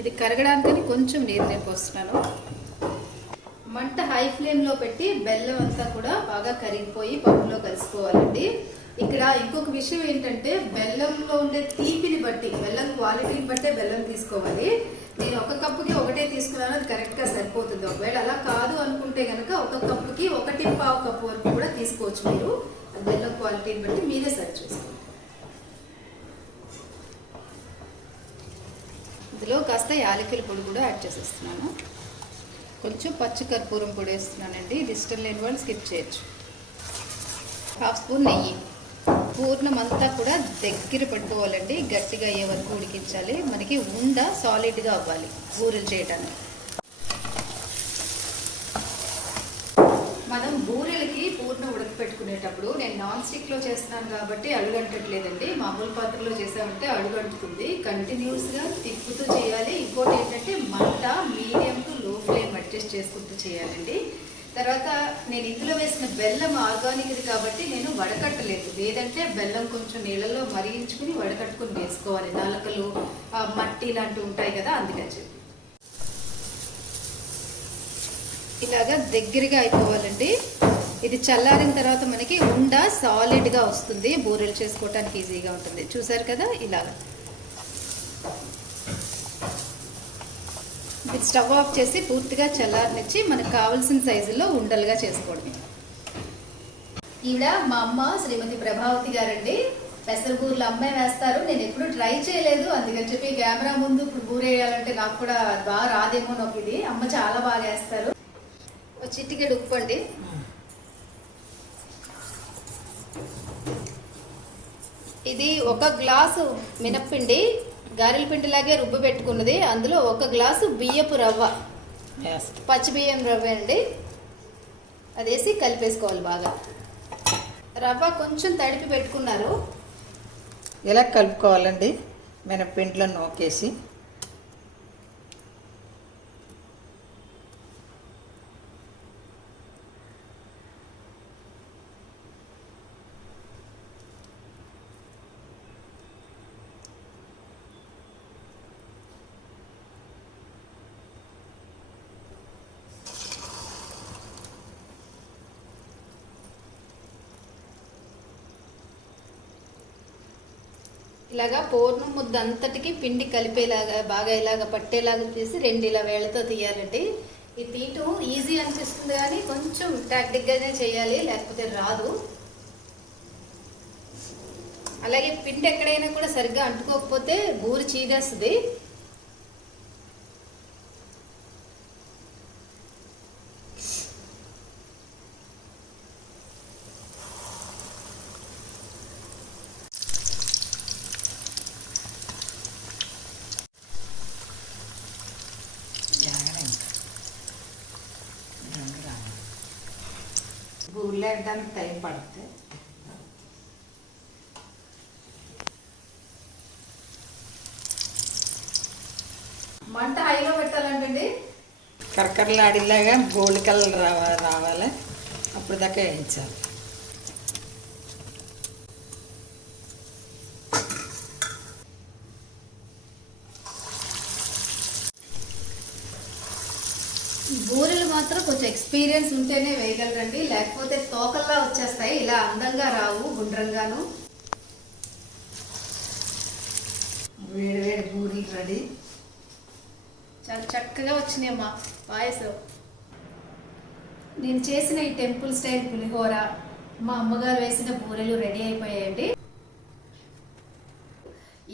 ఇది కరగడానికని కొంచెం నీరు పోస్తున్నాను. మంట హై ఫ్లేమ్లో పెట్టి బెల్లం అంతా కూడా బాగా కరిగిపోయి పప్పులో కలిసిపోవాలండి. ఇక్కడ ఇంకొక విషయం ఏంటంటే, బెల్లంలో ఉండే తీపిని బట్టి, బెల్లం క్వాలిటీని బట్టే బెల్లం తీసుకోవాలి. నేను ఒక కప్పుకి ఒకటే తీసుకున్నాను, అది కరెక్ట్గా సరిపోతుంది. ఒకవేళ అలా కాదు అనుకుంటే కనుక ఒక కప్పుకి 1.5 కప్పు వరకు కూడా తీసుకోవచ్చు మీరు. బెల్లం క్వాలిటీని బట్టి మీరే సరి చూసుకోండి. ఇందులో కాస్త యాలకుల పొడి కూడా యాడ్ చేసేస్తున్నాను. కొంచెం పచ్చి కర్పూరం పొడి వేస్తున్నానండి, ఇది ఇష్టం లేని వాళ్ళు స్కిప్ చేయొచ్చు. 1/2 స్పూన్ నెయ్యి. పూర్ణం అంతా కూడా దగ్గర పట్టుకోవాలండి, గట్టిగా అయ్యే వరకు ఉడికించాలి. మనకి ఉండ సాలిడ్గా అవ్వాలి బూరెలు చేయడానికి. మనం బూరెలకి పూర్ణం ఉడకపెట్టుకునేటప్పుడు, నేను నాన్ స్టిక్లో చేస్తున్నాను కాబట్టి అడుగంటట్లేదండి. మామూలు పాత్రలో చేసామంటే అడుగంటుతుంది. కంటిన్యూస్గా తిప్పుతూ చేయాలి. ఇంకోటి ఏంటంటే, మంట medium to low flame adjust చేసుకుంటూ చేయాలండి. తర్వాత నేను ఇందులో వేసిన బెల్లం ఆర్గానిక్ది కాబట్టి నేను వడకట్టలేదు, లేదంటే బెల్లం కొంచెం నీళ్ళలో మరిగించుకుని వడకట్టుకుని వేసుకోవాలి. నలకలు మట్టి లాంటివి ఉంటాయి కదా, అందుకని చెప్పి ఇలాగా దగ్గరగా అయిపోవాలండి. ఇది చల్లారిన తర్వాత మనకి ఉండ సాలిడ్గా వస్తుంది, బూరెలు చేసుకోవటానికి ఈజీగా ఉంటుంది. చూసారు కదా, ఇలాగా. ఇది స్టవ్ ఆఫ్ చేసి పూర్తిగా చల్లారనిచ్చి మనకు కావాల్సిన సైజులో ఉండలుగా చేసుకోవడమే. ఈవిడ మా అమ్మ శ్రీమతి ప్రభావతి గారండి. పెసర బూరెలు అమ్మాయి వేస్తారు, నేను ఎప్పుడు ట్రై చేయలేదు. అందుకని చెప్పి కెమెరా ముందు ఇప్పుడు బూరె వేయాలంటే నాకు కూడా బాగా రాదేమో నాకు. ఇది అమ్మ చాలా బాగా వేస్తారు. చిటికెడు ఉప్పు అండి. ఇది 1 గ్లాసు మినప్పిండి, గారెల పిండిలాగే రుబ్బు పెట్టుకున్నది. అందులో 1 గ్లాసు బియ్యపు రవ్వ, పచ్చి బియ్యం రవ్వ అండి, అది వేసి కలిపేసుకోవాలి బాగా. రవ్వ కొంచెం తడిపి పెట్టుకున్నారు. ఇలా కలుపుకోవాలండి, మినప్పిండిలో నూకేసి. ఇలాగా పూర్ణం ముద్ద అంతటికి పిండి కలిపేలాగా బాగా ఇలాగ పట్టేలాగా చేసి 2 ఇలా వేళ్ళతో తీయాలండి. ఈ తీయటం ఈజీ అనిపిస్తుంది కానీ కొంచెం టాక్టిక్గానే చేయాలి, లేకపోతే రాదు. అలాగే పిండి ఎక్కడైనా కూడా సరిగ్గా అంటుకోకపోతే బూరి చీదేస్తుంది. బూరెలు వేయడానికి టైం పడుతుంది. మంట హైలో పెట్టాలంటండి. కరకరలాడిలాగా గోల్డ్ కలర్ రావాలి, అప్పుడు దాకా వేయించాలి. బూరెలు మాత్రం కొంచెం ఎక్స్పీరియన్స్ ఉంటేనే వేయగలరండి, లేకపోతే తోకల్లా వచ్చేస్తాయి, ఇలా అందంగా రావు, గుండ్రంగాను. వేడి వేడి బూరెలు రెడీ. చాలా చక్కగా వచ్చినాయమ్మా పాయసం. నేను చేసిన ఈ టెంపుల్ స్టైల్ పులిహోర, మా అమ్మగారు వేసిన బూరెలు రెడీ అయిపోయాయండి.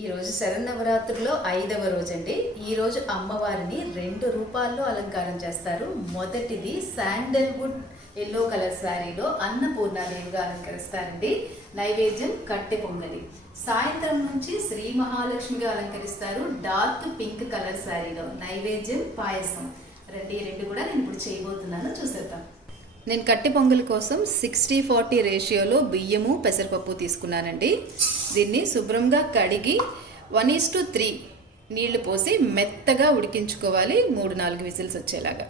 ఈరోజు శరన్నవరాత్రుల్లో 5వ రోజండి. ఈరోజు అమ్మవారిని 2 రూపాల్లో అలంకారం చేస్తారు. మొదటిది శాండల్వుడ్ ఎల్లో కలర్ శారీలో అన్నపూర్ణాదేవిగా అలంకరిస్తారండి. నైవేద్యం కట్టె పొంగలి. సాయంత్రం నుంచి శ్రీ మహాలక్ష్మిగా అలంకరిస్తారు డార్క్ పింక్ కలర్ శారీలో. నైవేద్యం పాయసం. రెండు కూడా నేను ఇప్పుడు చేయబోతున్నాను, చూసేద్దాం. నేను కట్టె పొంగలి కోసం 60-40 రేషియోలో బియ్యము పెసరపప్పు తీసుకున్నానండి. దీన్ని శుభ్రంగా కడిగి 1:3 నీళ్లు పోసి మెత్తగా ఉడికించుకోవాలి, 3-4 విజిల్స్ వచ్చేలాగా.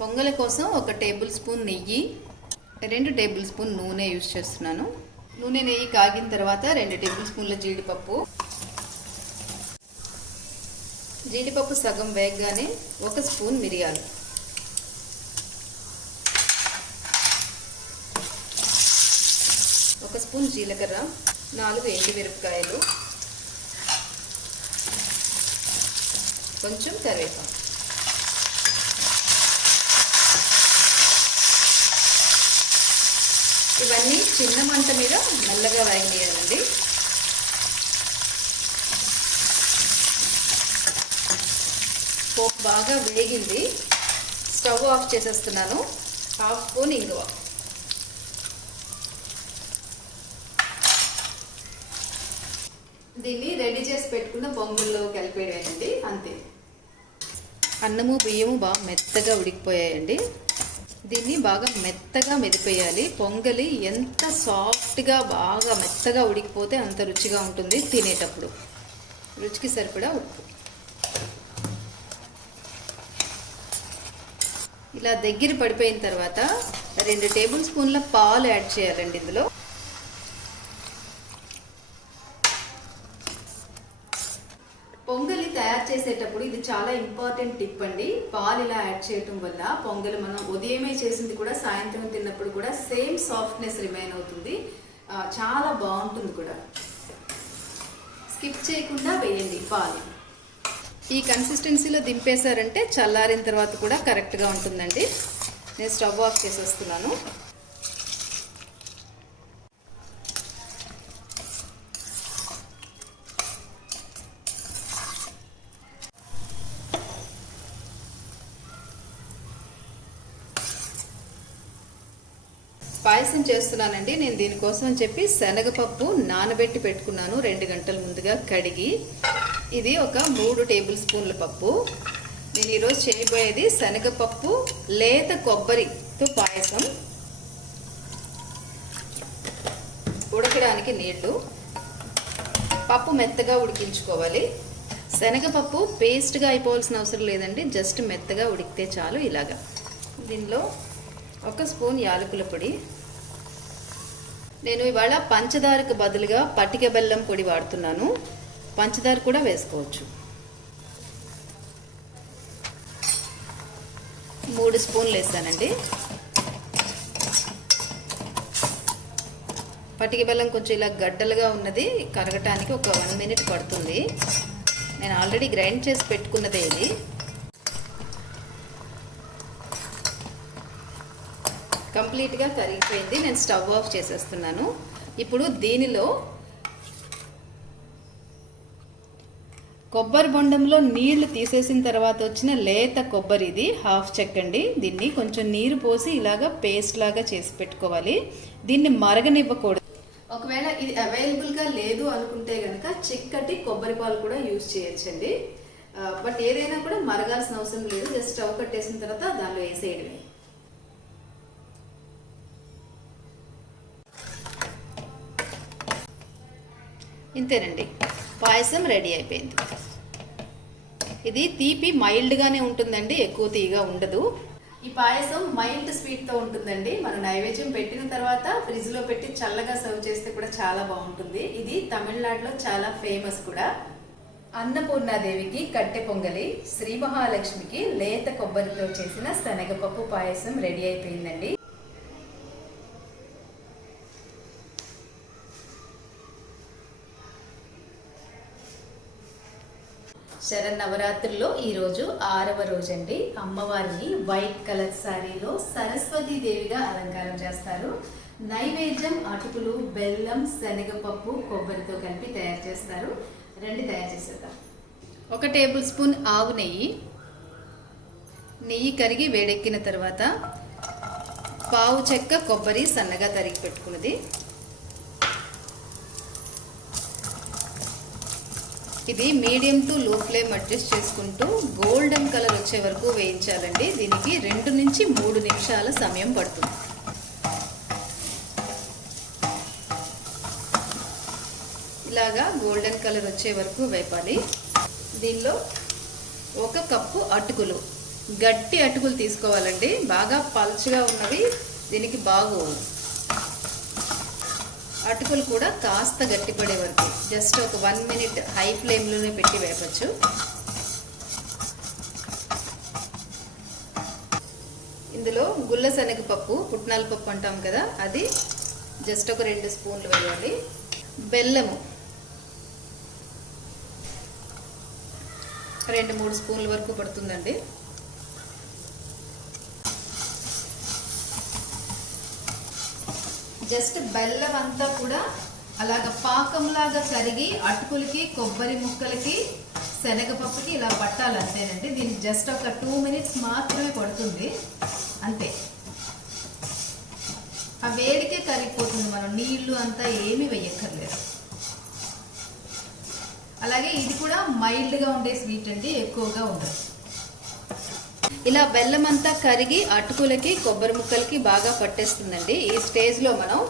పొంగలి కోసం 1 టేబుల్ స్పూన్ నెయ్యి, 2 టేబుల్ స్పూన్ నూనె యూజ్ చేస్తున్నాను. నూనె నెయ్యి కాగిన తర్వాత 2 టేబుల్ స్పూన్ల జీడిపప్పు. జీడిపప్పు సగం వేగగానే 1 స్పూన్ మిరియాలు, 1 స్పూన్ జీలకర్ర, 4 ఎండుమిరపకాయలు, కొంచెం కరివేపాకు. ఇవన్నీ చిన్న మంట మీద మెల్లగా వేగనీయాలండి. పోపు బాగా వేగింది, స్టవ్ ఆఫ్ చేసేస్తున్నాను. 1/2 స్పూన్ ఇంగువ, దీన్ని రెడీ చేసి పెట్టుకున్న పొంగుల్లో కలిపేయండి, అంతే. అన్నము బియ్యము బాగా మెత్తగా ఉడికిపోయాయండి. దీన్ని బాగా మెత్తగా మెదిపేయాలి. పొంగలి ఎంత సాఫ్ట్గా బాగా మెత్తగా ఉడికిపోతే అంత రుచిగా ఉంటుంది తినేటప్పుడు. రుచికి సరిపడా ఉప్పు. ఇలా దగ్గర పడిపోయిన తర్వాత 2 టేబుల్ స్పూన్ల పాలు యాడ్ చేయాలండి ఇందులో. పొంగలి తయారు చేసేటప్పుడు ఇది చాలా ఇంపార్టెంట్ టిప్ అండి. పాలు ఇలా యాడ్ చేయటం వల్ల పొంగలి మనం ఉదయమే చేసింది కూడా సాయంత్రం తిన్నప్పుడు కూడా సేమ్ సాఫ్ట్నెస్ రిమైన్ అవుతుంది, చాలా బాగుంటుంది కూడా. స్కిప్ చేయకుండా వేయండి పాలు. ఈ కన్సిస్టెన్సీలో దింపేశారంటే చల్లారిన తర్వాత కూడా కరెక్ట్గా ఉంటుందండి. నేను స్టవ్ ఆఫ్ చేసేస్తున్నాను. పాయసం చేస్తున్నానండి. నేను దీనికోసం అని చెప్పి శనగపప్పు నానబెట్టి పెట్టుకున్నాను 2 గంటల ముందుగా కడిగి. ఇది ఒక 3 టేబుల్ స్పూన్ల పప్పు. నేను ఈరోజు చేయబోయేది శనగపప్పు లేత కొబ్బరితో పాయసం. ఉడకడానికి నీళ్లు, పప్పు మెత్తగా ఉడికించుకోవాలి. శనగపప్పు పేస్ట్గా అయిపోవాల్సిన అవసరం లేదండి, జస్ట్ మెత్తగా ఉడికితే చాలు. ఇలాగా దీనిలో 1 స్పూన్ యాలకుల పొడి. నేను ఇవాళ పంచదారకు బదులుగా పటిక బెల్లం పొడి వాడుతున్నాను, పంచదార కూడా వేసుకోవచ్చు. 3 స్పూన్లు వేసానండి. పటిక బెల్లం కొంచెం ఇలా గడ్డలుగా ఉన్నది, కరగటానికి ఒక 1 మినిట్ పడుతుంది. నేను ఆల్రెడీ గ్రైండ్ చేసి పెట్టుకున్నదే ఇది. కంప్లీట్గా కరిగిపోయింది. నేను స్టవ్ ఆఫ్ చేసేస్తున్నాను. ఇప్పుడు దీనిలో కొబ్బరి బొండంలో నీళ్లు తీసేసిన తర్వాత వచ్చిన లేత కొబ్బరి, ఇది 1/2 చెక్కండి. దీన్ని కొంచెం నీరు పోసి ఇలాగా పేస్ట్ లాగా చేసి పెట్టుకోవాలి. దీన్ని మరగనివ్వకూడదు. ఒకవేళ ఇది అవైలబుల్గా లేదు అనుకుంటే కనుక చిక్కటి కొబ్బరి పాలు కూడా యూజ్ చేయొచ్చండి. బట్ ఏదైనా కూడా మరగాల్సిన అవసరం లేదు, జస్ట్ స్టవ్ కట్టేసిన తర్వాత దానిలో వేసేయడమే. ఇంతేనండి, పాయసం రెడీ అయిపోయింది. ఇది తీపి మైల్డ్గానే ఉంటుందండి, ఎక్కువ తీయగా ఉండదు. ఈ పాయసం మైల్డ్ స్వీట్తో ఉంటుందండి. మనం నైవేద్యం పెట్టిన తర్వాత ఫ్రిడ్జ్లో పెట్టి చల్లగా సర్వ్ చేస్తే కూడా చాలా బాగుంటుంది. ఇది తమిళనాడులో చాలా ఫేమస్ కూడా. అన్నపూర్ణాదేవికి కట్టె పొంగలి, శ్రీ మహాలక్ష్మికి లేత కొబ్బరితో చేసిన శనగపప్పు పాయసం రెడీ అయిపోయిందండి. శరన్నవరాత్రుల్లో ఈరోజు 6వ రోజండి. అమ్మవారిని వైట్ కలర్ శారీలో సరస్వతీ దేవిగా అలంకారం చేస్తారు. నైవేద్యం అటుకులు, బెల్లం, శనగపప్పు, కొబ్బరితో కలిపి తయారు చేస్తారు. రండి తయారు చేసేద్దాం. 1 టేబుల్ స్పూన్ ఆవు నెయ్యి. నెయ్యి కరిగి వేడెక్కిన తర్వాత పావు చెక్క కొబ్బరి సన్నగా తరిగి పెట్టుకున్నది. ఇది medium to low flame adjust చేసుకుంటూ గోల్డెన్ కలర్ వచ్చే వరకు వేయించాలండి. దీనికి 2 నుంచి 3 నిమిషాల సమయం పడుతుంది. ఇలాగా గోల్డెన్ కలర్ వచ్చే వరకు వేపాలి. దీనిలో 1 కప్పు అటుకులు, గట్టి అటుకులు తీసుకోవాలండి. బాగా పల్చగా ఉన్నవి దీనికి బాగోవు. అటుకులు కూడా కాస్త గట్టిపడే వరకు జస్ట్ ఒక 1 మినిట్ హై ఫ్లేమ్లోనే పెట్టి వేపచ్చు. ఇందులో గుల్ల శనగపప్పు, పుట్నాల పప్పు అంటాం కదా, అది జస్ట్ ఒక 2 స్పూన్లు వేయాలి. బెల్లము 2-3 స్పూన్ల వరకు పడుతుందండి. జస్ట్ బెల్లం అంతా కూడా అలాగ పాకంలాగా కరిగి అటుకులకి, కొబ్బరి ముక్కలకి, శనగపప్పుకి ఇలా పట్టాలి అంతేనండి. దీనికి జస్ట్ ఒక 2 మినిట్స్ మాత్రమే పడుతుంది అంతే. ఆ వేడికే కరిగిపోతుంది, మనం నీళ్లు అంతా ఏమీ వేయక్కర్లేదు. అలాగే ఇది కూడా మైల్డ్గా ఉండే స్వీట్ అండి, ఎక్కువగా ఉండదు. ఇలా బెల్లం అంతా కరిగి అటుకులకి, కొబ్బరి ముక్కలకి బాగా పట్టేస్తుందండి. ఈ స్టేజ్లో మనం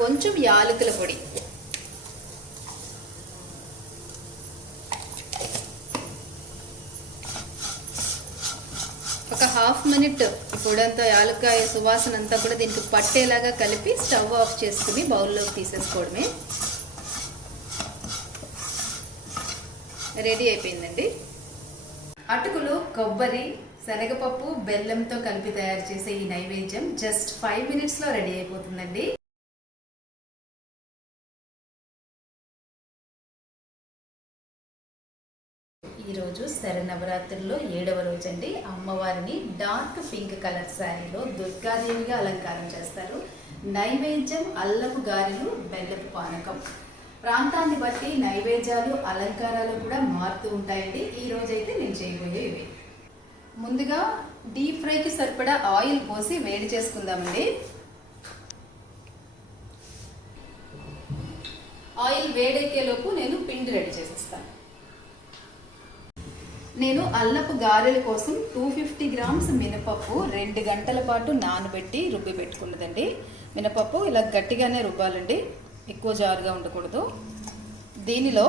కొంచెం యాలకుల పొడి, ఒక 1/2 మినిట్ పొడంతా, యాలక్కాయ సువాసన అంతా కూడా దీనికి పట్టేలాగా కలిపి స్టవ్ ఆఫ్ చేసుకుని బౌల్లోకి తీసేసుకోవడమే. రెడీ అయిపోయిందండి. అటుకులు, కొబ్బరి, శనగపప్పు, బెల్లంతో కలిపి తయారు చేసే ఈ నైవేద్యం జస్ట్ 5 మినిట్స్లో రెడీ అయిపోతుందండి. ఈరోజు శరన్నవరాత్రుల్లో 7వ రోజండి. అమ్మవారిని డార్క్ పింక్ కలర్ శారీలో దుర్గాదేవిగా అలంకారం చేస్తారు. నైవేద్యం అల్లపు గారెలు, బెల్లపు పానకం. ప్రాంతాన్ని బట్టి నైవేద్యాలు, అలంకారాలు కూడా మారుతూ ఉంటాయండి. ఈ రోజైతే నేను చేయబోయేవి. ముందుగా డీప్ ఫ్రైకి సరిపడా ఆయిల్ పోసి వేడి చేసుకుందామండి. ఆయిల్ వేడెక్కేలోపు నేను పిండి రెడీ చేసేస్తాను. నేను అల్లపు గారెల కోసం 250 గ్రామ్స్ మినపప్పు 2 గంటల పాటు నానబెట్టి రుబ్బి పెట్టుకున్నదండి. మినపప్పు ఇలా గట్టిగానే రుబ్బాలండి, ఎక్కువ జారుగా ఉండకూడదు. దీనిలో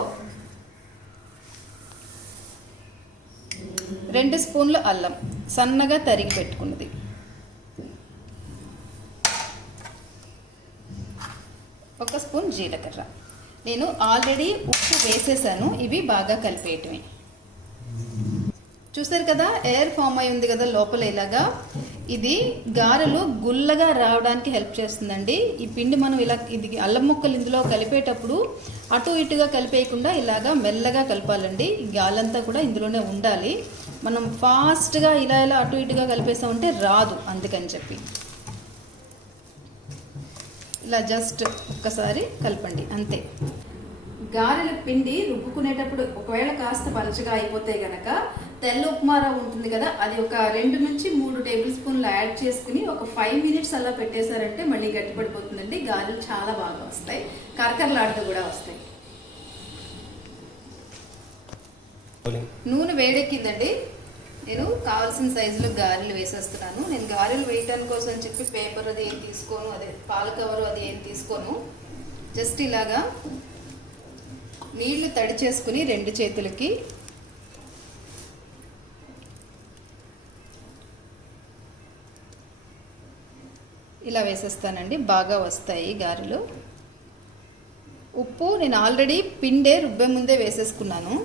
2 స్పూన్ల అల్లం సన్నగా తరిగి పెట్టుకున్నది, 1 స్పూన్ జీలకర్ర. నేను ఆల్రెడీ ఉప్పు వేసేసాను, ఇవి బాగా కలిపేయటమే. చూసారు కదా, ఎయిర్ ఫామ్ అయి ఉంది కదా లోపల. ఇలాగా ఇది గారెలు గుల్లగా రావడానికి హెల్ప్ చేస్తుందండి. ఈ పిండి మనం ఇలా, ఇది అల్లం ముక్కలు ఇందులో కలిపేటప్పుడు అటు ఇటుగా కలిపేయకుండా ఇలాగా మెల్లగా కలపాలండి. ఈ గాలంతా కూడా ఇందులోనే ఉండాలి. మనం ఫాస్ట్గా ఇలా అటు ఇటుగా కలిపేసామంటే రాదు, అందుకని చెప్పి ఇలా జస్ట్ ఒక్కసారి కలపండి అంతే. గారెల పిండి రుబ్బుకునేటప్పుడు ఒకవేళ కాస్త పలుచగా అయిపోతే గనక తెల్ల ఉప్మా రవ్వ ఉంటుంది కదా, అది ఒక 2 నుంచి 3 టేబుల్ స్పూన్లు యాడ్ చేసుకుని ఒక 5 మినిట్స్ అలా పెట్టేశారంటే మళ్ళీ గట్టిపడిపోతుందండి. గారెలు చాలా బాగా వస్తాయి, కరకరలాడుతూ కూడా వస్తాయి. నూనె వేడెక్కిందండి. నేను కావాల్సిన సైజులో గారెలు వేసేస్తున్నాను. నేను గారెలు వేయటానికి కోసం చెప్పి పేపర్ అది ఏం తీసుకోను, అదే పాల కవరు అది ఏం తీసుకోను. జస్ట్ ఇలాగా నీళ్లు తడి చేసుకుని 2 చేతులకి ఇలా వేసేస్తానండి, బాగా వస్తాయి గారెలు. ఉప్పు నేను ఆల్రెడీ పిండే రుబ్బే ముందే వేసేసుకున్నాను.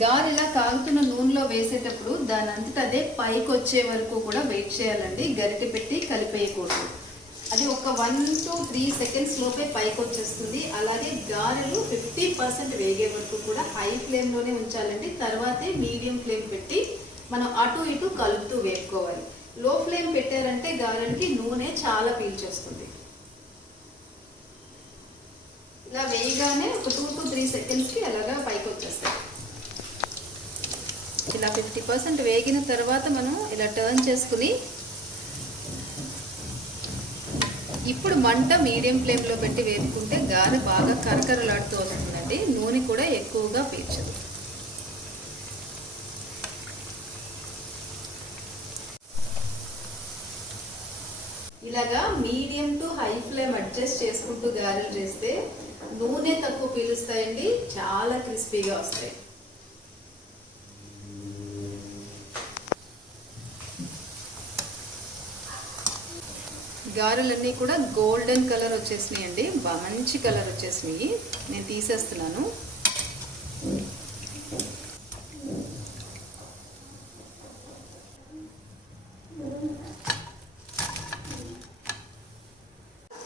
గారెలా కాగుతున్న నూనెలో వేసేటప్పుడు దాని అంతటా అదే పైకి వచ్చే వరకు కూడా వెయిట్ చేయాలండి. గరిటె పెట్టి కలిపేయకూడదు. అది ఒక 1 to 3 seconds లోపే పైకి వచ్చేస్తుంది. అలాగే గారెలు 50% వేగే వరకు కూడా హై ఫ్లేమ్లోనే ఉంచాలండి. తర్వాతే మీడియం ఫ్లేమ్ పెట్టి మనం అటు ఇటు కలుపుతూ వేపుకోవాలి. లో ఫ్లేమ్ పెట్టారంటే గారెలకి నూనె చాలా పీల్చేస్తుంది. ఇలా వేయగానే ఒక 2 to 3 secondsకి అలాగా పైకి వచ్చేస్తాయి. ఇలా 50% వేగిన తర్వాత మనం ఇలా టర్న్ చేసుకుని ఇప్పుడు మంట మీడియం ఫ్లేమ్లో పెట్టి వేపుకుంటే గారె బాగా కరకరలాడుతూ వస్తుందండి. నూనె కూడా ఎక్కువగా పీల్చదు. ఇలాగా medium to high flame adjust చేసుకుంటూ గారెలు చేస్తే నూనె తక్కువ పీలుస్తాయండి, చాలా క్రిస్పీగా వస్తాయి. గారెలన్నీ కూడా గోల్డెన్ కలర్ వచ్చేసినాయి అండి, మంచి కలర్ వచ్చేసినాయి. నేను తీసేస్తున్నాను.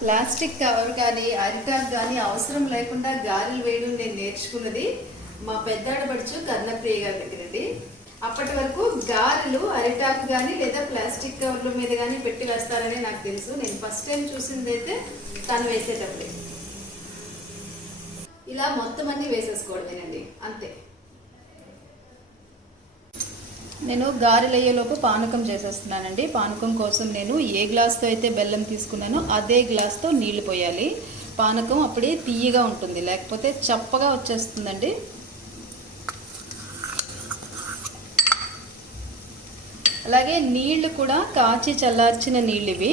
ప్లాస్టిక్ కవర్ కానీ అరిటాక్ కానీ అవసరం లేకుండా గారెలు వేయడం నేను నేర్చుకున్నది మా పెద్దాడబడుచు కర్ణప్రియ గారి దగ్గరండి. అప్పటి వరకు గారెలు అరిటాక్ కానీ లేదా ప్లాస్టిక్ కవర్ల మీద కానీ పెట్టి వేస్తారని నాకు తెలుసు. నేను ఫస్ట్ టైం చూసింది అయితే తను వేసేటప్పుడే. ఇలా మొత్తం అన్ని వేసేసుకోవడమేనండి, అంతే. నేను గారెలు అయ్యేలోపు పానకం చేసేస్తున్నానండి. పానకం కోసం నేను ఏ గ్లాస్తో అయితే బెల్లం తీసుకున్నానో అదే గ్లాస్తో నీళ్లు పోయాలి. పానకం అప్పుడే తీయగా ఉంటుంది, లేకపోతే చప్పగా వచ్చేస్తుందండి. అలాగే నీళ్లు కూడా కాచి చల్లార్చిన నీళ్ళు ఇవి,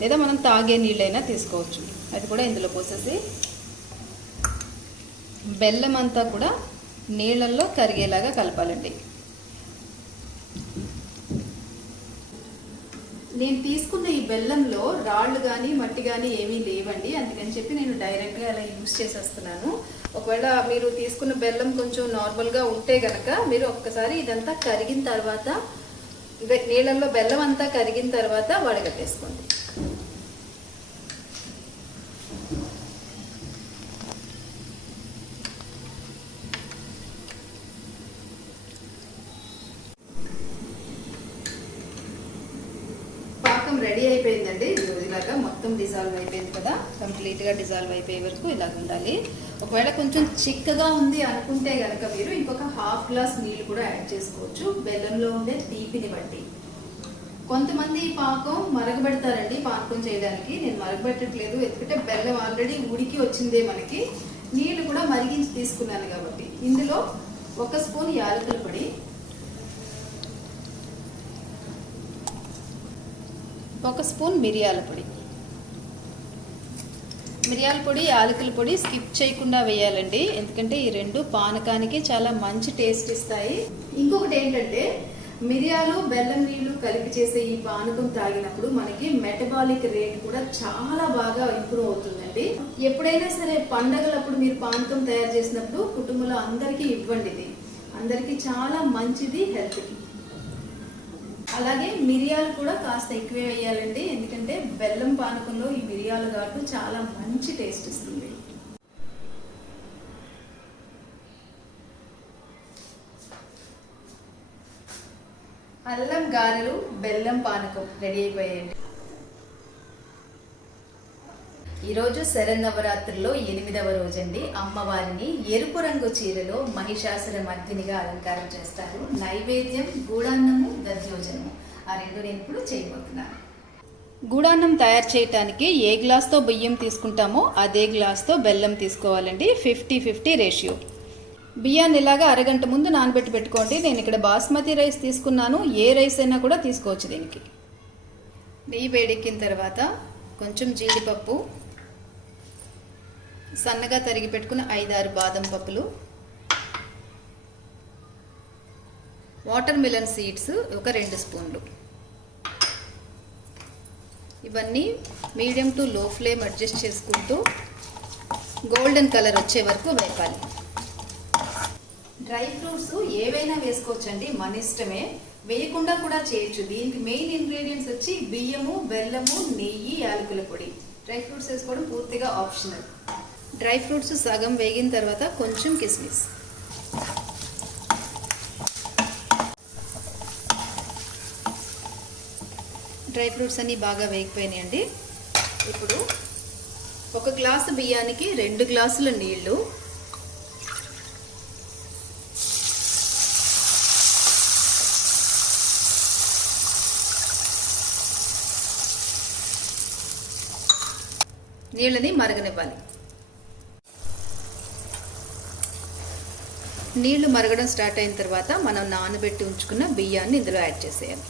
లేదా మనం తాగే నీళ్ళైనా తీసుకోవచ్చు. అది కూడా ఇందులో పోసేసి బెల్లం అంతా కూడా నీళ్ళల్లో కరిగేలాగా కలపాలండి. నేను తీసుకున్న ఈ బెల్లంలో రాళ్ళు కానీ మట్టి కానీ ఏమీ లేవండి, అందుకని చెప్పి నేను డైరెక్ట్గా అలా యూజ్ చేసేస్తున్నాను. ఒకవేళ మీరు తీసుకున్న బెల్లం కొంచెం నార్మల్గా ఉంటే గనక మీరు ఒక్కసారి ఇదంతా కరిగిన తర్వాత నీళ్ళల్లో బెల్లం అంతా కరిగిన తర్వాత వడగట్టేసుకోండి. పాకం రెడీ అయిపోయిందండి. ఇలాగా మొత్తం డిజాల్వ్ అయిపోయింది కదా, కంప్లీట్గా డిజాల్వ్ అయిపోయే వరకు ఇలాగ ఉండాలి. ఒకవేళ కొంచెం చిక్కగా ఉంది అనుకుంటే కనుక మీరు ఇంకొక ½ గ్లాస్ నీళ్ళు కూడా యాడ్ చేసుకోవచ్చు, బెల్లంలో ఉండే తీపిని బట్టి. కొంతమంది పాకం మరగబెడతారండి పానకం చేయడానికి. నేను మరగబెట్టట్లేదు, ఎందుకంటే బెల్లం ఆల్రెడీ ఉడికి వచ్చిందే మనకి. నీళ్ళు కూడా మరిగించి తీసుకున్నాను కాబట్టి ఇందులో 1 స్పూన్ యాలకుల పొడి, 1 స్పూన్ మిరియాల పొడి. మిరియాల పొడి, యాలకుల పొడి స్కిప్ చేయకుండా వేయాలండి, ఎందుకంటే ఈ రెండు పానకానికి చాలా మంచి టేస్ట్ ఇస్తాయి. ఇంకొకటి ఏంటంటే మిరియాలు బెల్లం నీళ్లు కలిపి చేసే ఈ పానకం తాగినప్పుడు మనకి మెటబాలిక్ రేట్ కూడా చాలా బాగా ఇంప్రూవ్ అవుతుందండి. ఎప్పుడైనా సరే పండగలప్పుడు మీరు పానకం తయారు చేసినప్పుడు కుటుంబంలో అందరికీ ఇవ్వండి, ఇది అందరికీ చాలా మంచిది హెల్త్కి. అలాగే మిరియాలు కూడా కాస్త ఎక్కువే వేయాలండి, ఎందుకంటే బెల్లం పానకంలో ఈ మిరియాల ఘాటు చాలా మంచి టేస్ట్ ఇస్తుంది. అల్లం గారెలు బెల్లం పానకం రెడీ అయిపోయాయండి. ఈరోజు శరన్నవరాత్రుల్లో 8వ రోజండి. అమ్మవారిని ఎరుపు రంగు చీరలో మహిషాసుర మర్దినిగా అలంకారం చేస్తారు. నైవేద్యం గూడాన్నము, దధ్యోజనము, ఆ రెండు నేను ఇప్పుడు చేయబోతున్నాను. గూడాన్నం తయారు చేయడానికి ఏ గ్లాస్తో బియ్యం తీసుకుంటామో అదే గ్లాస్తో బెల్లం తీసుకోవాలండి. 50-50 రేషియో. బియ్యాన్ని ఇలాగా అరగంట ముందు నానబెట్టి పెట్టుకోండి. నేను ఇక్కడ బాస్మతి రైస్ తీసుకున్నాను, ఏ రైస్ అయినా కూడా తీసుకోవచ్చు. దీనికి నెయ్యి వేడెక్కిన తర్వాత కొంచెం జీడిపప్పు, సన్నగా తరిగి పెట్టుకున్న 5-6 బాదం పప్పులు, వాటర్ మిలన్ సీడ్స్ ఒక 2 స్పూన్లు, ఇవన్నీ medium to low flame adjust చేసుకుంటూ గోల్డెన్ కలర్ వచ్చే వరకు వేపాలి. డ్రై ఫ్రూట్స్ ఏవైనా వేసుకోవచ్చండి, మన ఇష్టమే. వేయకుండా కూడా చేయొచ్చు. దీనికి మెయిన్ ఇంగ్రీడియంట్స్ వచ్చి బియ్యము, బెల్లము, నెయ్యి, యాలకుల పొడి. డ్రై ఫ్రూట్స్ వేసుకోవడం పూర్తిగా ఆప్షనల్. డ్రై ఫ్రూట్స్ సగం వేగిన తర్వాత కొంచెం కిస్మిస్, డ్రై ఫ్రూట్స్ అన్నీ బాగా వేగిపోయినాయండి. ఇప్పుడు 1 గ్లాసు బియ్యానికి 2 గ్లాసుల నీళ్లు, నీళ్ళని మరగనివ్వాలి. నీళ్లు మరగడం స్టార్ట్ అయిన తర్వాత మనం నానబెట్టి ఉంచుకున్న బియ్యాన్ని ఇందులో యాడ్ చేసేయాలి.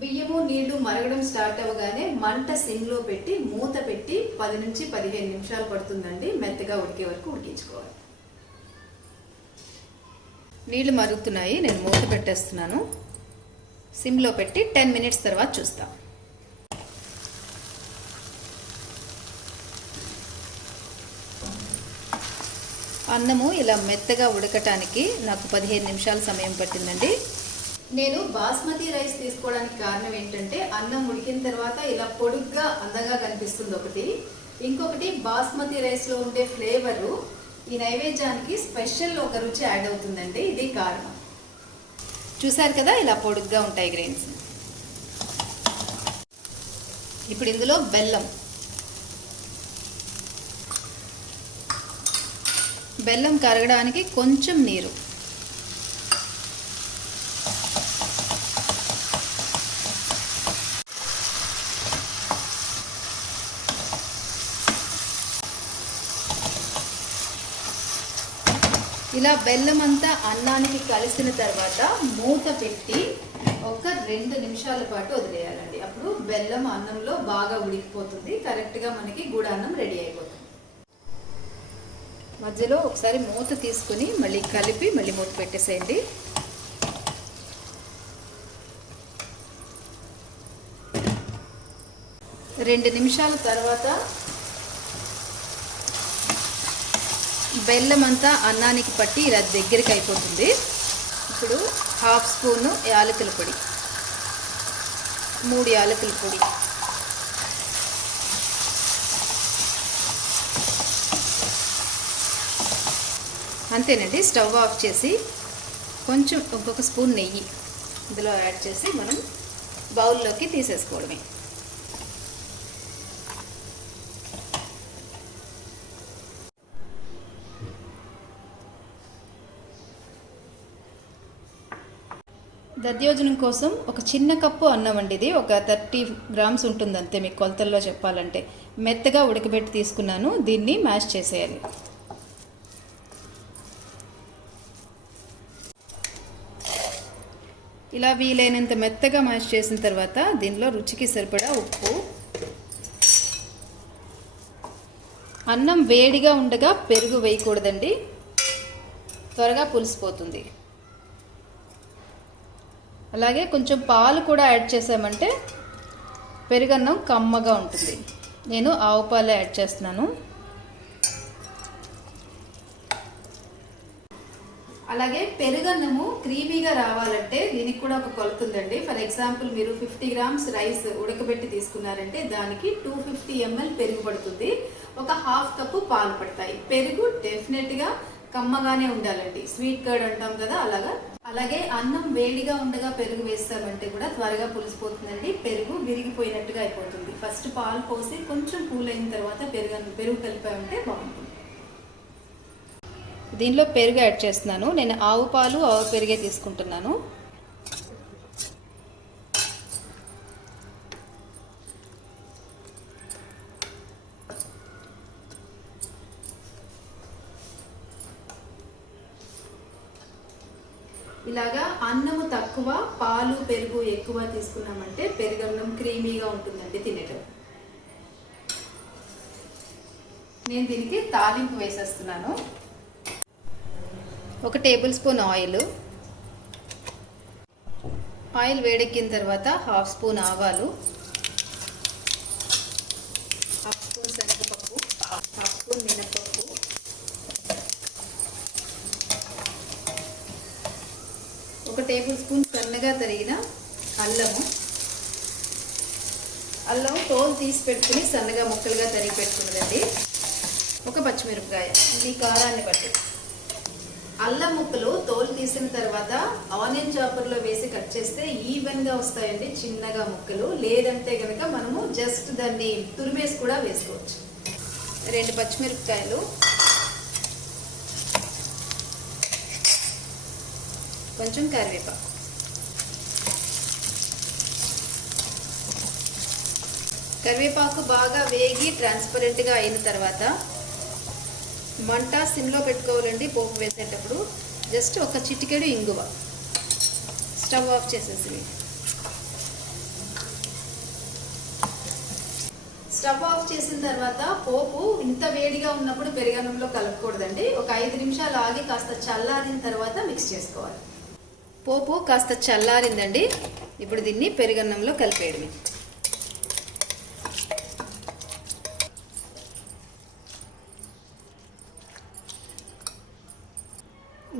బియ్యము నీళ్లు మరగడం స్టార్ట్ అవ్వగానే మంట సిమ్లో పెట్టి మూత పెట్టి 10 నుంచి 15 నిమిషాలు పడుతుందండి. మెత్తగా ఉడికే వరకు ఉడికించుకోవాలి. నీళ్లు మరుగుతున్నాయి, నేను మూత పెట్టేస్తున్నాను. సిమ్లో పెట్టి 10 మినిట్స్ తర్వాత చూస్తాం. అన్నము ఇలా మెత్తగా ఉడకటానికి నాకు 15 నిమిషాల సమయం పట్టిందండి. నేను బాస్మతి రైస్ తీసుకోవడానికి కారణం ఏంటంటే అన్నం ఉడికిన తర్వాత ఇలా పొడుగ్గా అందంగా కనిపిస్తుంది ఒకటి, ఇంకొకటి బాస్మతి రైస్లో ఉండే ఫ్లేవరు ఈ నైవేద్యానికి స్పెషల్ ఒక రుచి యాడ్ అవుతుందండి. ఇది కారణం. చూసారు కదా, ఇలా పొడుగ్గా ఉంటాయి గ్రెయిన్స్. ఇప్పుడు ఇందులో బెల్లం కరగడానికి కొంచెం నీరు, ఇలా బెల్లం అంతా అన్నానికి కలిసిన తర్వాత మూత పెట్టి ఒక 2 నిమిషాల పాటు వదిలేయాలండి. అప్పుడు బెల్లం అన్నంలో బాగా ఉడికిపోతుంది, కరెక్ట్గా మనకి గుడాన్నం రెడీ అయిపోతుంది. మధ్యలో ఒకసారి మూత తీసుకుని మళ్ళీ కలిపి మళ్ళీ మూత పెట్టేసేయండి. రెండు నిమిషాల తర్వాత బెల్లం అంతా అన్నానికి పట్టి ఇలా దగ్గరికి అయిపోతుంది. ఇప్పుడు 1/2 స్పూను యాలకుల పొడి, 3 యాలకుల పొడి, అంతేనండి. స్టవ్ ఆఫ్ చేసి కొంచెం ఇంకొక స్పూన్ నెయ్యి ఇందులో యాడ్ చేసి మనం బౌల్లోకి తీసేసుకోవడమే. దధ్యోజనం కోసం ఒక చిన్న కప్పు అన్నం అండి, ఇది ఒక 30 గ్రామ్స్ ఉంటుంది అంతే. మీకు కొలతల్లో చెప్పాలంటే మెత్తగా ఉడకబెట్టి తీసుకున్నాను. దీన్ని మ్యాష్ చేసేయాలి. ఇలా వీలైనంత మెత్తగా మ్యాష్ చేసిన తర్వాత దీనిలో రుచికి సరిపడా ఉప్పు, అన్నం వేడిగా ఉండగా పెరుగు వేయకూడదండి, త్వరగా పులిసిపోతుంది. అలాగే కొంచెం పాలు కూడా యాడ్ చేసామంటే పెరుగన్నం కమ్మగా ఉంటుంది. నేను ఆవు పాలు యాడ్ చేస్తున్నాను. అలాగే పెరుగన్నము క్రీమీగా రావాలంటే దీనికి కూడా ఒక కొలత ఉందండి. ఫర్ ఎగ్జాంపుల్ మీరు 50 గ్రామ్స్ రైస్ ఉడకబెట్టి తీసుకున్నారంటే దానికి 250 ml పెరుగు పడుతుంది, ఒక 1/2 కప్పు పాలు పడతాయి. పెరుగు డెఫినెట్గా కమ్మగానే ఉండాలండి, స్వీట్ కర్డ్ అంటాం కదా అలాగా. అలాగే అన్నం వేడిగా ఉండగా పెరుగు వేస్తామంటే కూడా త్వరగా పులిసిపోతుందండి, పెరుగు విరిగిపోయినట్టుగా అయిపోతుంది. ఫస్ట్ పాలు పోసి కొంచెం కూల్ అయిన తర్వాత పెరుగు కలిపామంటే బాగుంటుంది. దీనిలో పెరుగు యాడ్ చేస్తున్నాను. నేను ఆవు పాలు ఆవు పెరుగే తీసుకుంటున్నాను. ఇలాగా అన్నము తక్కువ పాలు పెరుగు ఎక్కువ తీసుకున్నామంటే పెరుగన్నం క్రీమీగా ఉంటుందండి తినేటప్పుడు. నేను దీనికి తాలింపు వేసేస్తున్నాను. 1 టేబుల్ స్పూన్ ఆయిల్ వేడెక్కిన తర్వాత 1/2 స్పూన్ ఆవాలు, 1/2 స్పూన్ శనగపప్పు, 1/2 స్పూన్ మినపప్పు, 1 టేబుల్ స్పూన్ సన్నగా తరిగిన అల్లం తోలు తీసి పెట్టుకుని సన్నగా ముక్కలుగా తరిగి పెట్టుకున్నదండి. 1 పచ్చిమిరపకాయ, మీ కారాన్ని బట్టి. అల్లం ముక్కలు తోలు తీసిన తర్వాత ఆనియన్ చాపర్లో వేసి కట్ చేస్తే ఈవెన్గా వస్తాయండి చిన్నగా ముక్కలు. లేదంటే కనుక మనము జస్ట్ దాన్ని తురిమేసి కూడా వేసుకోవచ్చు. 2 పచ్చిమిరపకాయలు, కొంచెం కరివేపాకు. కరివేపాకు బాగా వేగి ట్రాన్స్పరెంట్గా అయిన తర్వాత మంట సిమ్లో పెట్టుకోవాలండి. పోపు వేసేటప్పుడు జస్ట్ 1 చిటికెడు ఇంగువ. స్టవ్ ఆఫ్ చేసేసి స్టవ్ ఆఫ్ చేసిన తర్వాత పోపు ఇంత వేడిగా ఉన్నప్పుడు పెరుగన్నంలో కలపకూడదండి. ఒక 5 నిమిషాలు ఆగి కాస్త చల్లారిన తర్వాత మిక్స్ చేసుకోవాలి. పోపు కాస్త చల్లారిందండి. ఇప్పుడు దీన్ని పెరుగన్నంలో కలిపేయడమే.